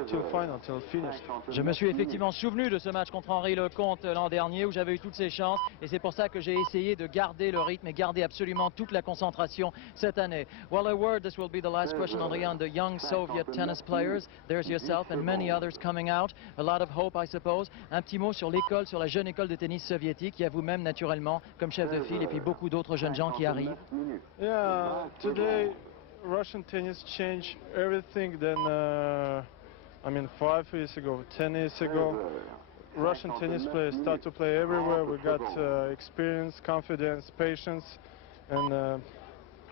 Till final, till finish. je me suis effectivement souvenu de ce match contre Henri Lecomte l'an dernier où j'avais eu toutes ses chances et c'est pour ça que j'ai essayé de garder le rythme et garder absolument toute la concentration cette année. Well, a word, this will be the last question, Andrei, on the young Soviet tennis players. There's yourself and many others coming out. A lot of hope, I suppose. Un petit mot sur l'école, sur la jeune école de tennis soviétique. Il y a vous-même, naturellement, comme chef de file et puis beaucoup d'autres jeunes gens qui arrivent. Yeah, today Russian tennis changed everything than 5 years ago, 10 years ago. Russian tennis players start to play everywhere. We got experience, confidence, patience, and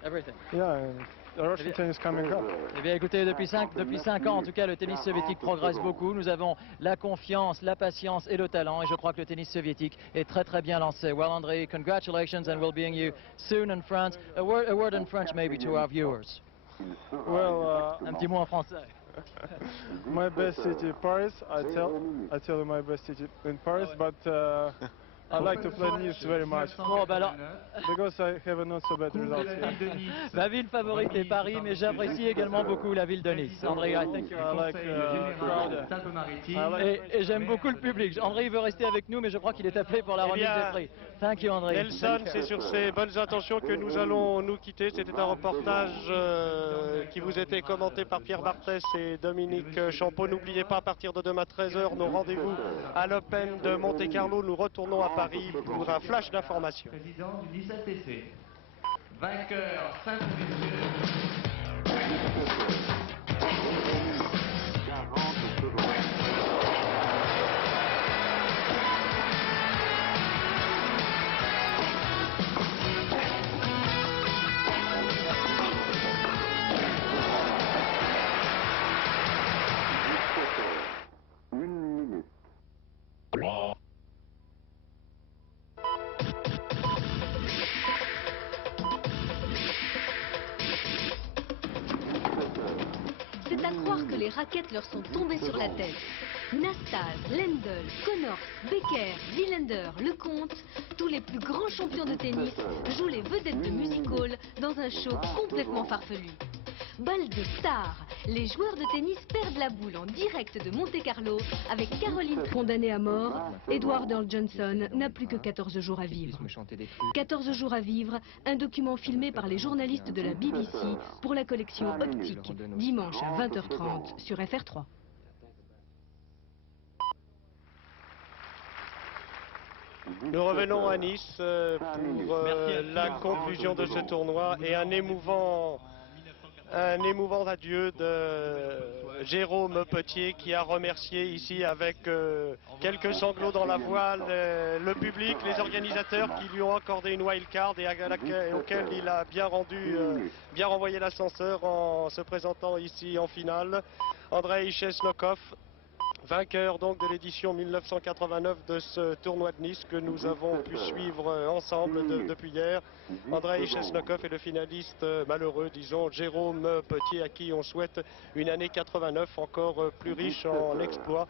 Everything. yeah, and the Russian tennis coming up. Eh bien écoutez, depuis 5 ans en tout cas, le tennis soviétique progresse beaucoup. Nous avons la confiance, la patience et le talent et je crois que le tennis soviétique est très très bien lancé. Well, Andrei, congratulations and we'll be seeing you soon in France. A word in French maybe to our viewers. Well, Un petit mot en français. my best city, Paris. I tell you my best city in Paris, but I like to play Nice very much Bon, ben alors, because I have a not so bad result here. ma ville favorite est Paris, mais j'apprécie également beaucoup la ville de Nice. Andrei, I think. I like crowd. Et j'aime beaucoup le public. Andrei veut rester avec nous, mais je crois qu'il est appelé pour la remise des prix. Thank you, Andrei. Nelson, c'est sur ces bonnes intentions que nous allons nous quitter. C'était un reportage qui vous était commenté par Pierre Barthès et Dominique Champeau. N'oubliez pas, à partir de demain 13h, nos rendez-vous à l'Open de Monte-Carlo. Nous retournons à Paris pour un flash d'information. Président du Nice LTC. Vainqueur, 5 messieurs. 40 secondes. Une minute. C'est à croire que les raquettes leur sont tombées sur la tête. Nastase, Lendl, Connors, Becker, Wilander, Lecomte, tous les plus grands champions de tennis jouent les vedettes de music hall dans un show complètement farfelu. Bal de stars, les joueurs de tennis perdent la boule en direct de Monte-Carlo avec Caroline condamnée à mort. Edward Earl Johnson n'a plus que 14 jours à vivre. 14 jours à vivre, un document filmé par les journalistes de la BBC pour la collection Optique, dimanche à 20h30 sur FR3. Nous revenons à Nice pour la conclusion de ce tournoi et un émouvant adieu de Jérôme Potier qui a remercié ici avec quelques sanglots dans la voix le public, les organisateurs qui lui ont accordé une wildcard et auquel il a bien renvoyé l'ascenseur en se présentant ici en finale. Andrei Chesnokov, Vainqueur donc de l'édition 1989 de ce tournoi de Nice que nous avons pu suivre ensemble depuis hier. Andrei Chesnokov est le finaliste malheureux, disons, Jérôme Petit, à qui on souhaite une année 89 encore plus riche en exploits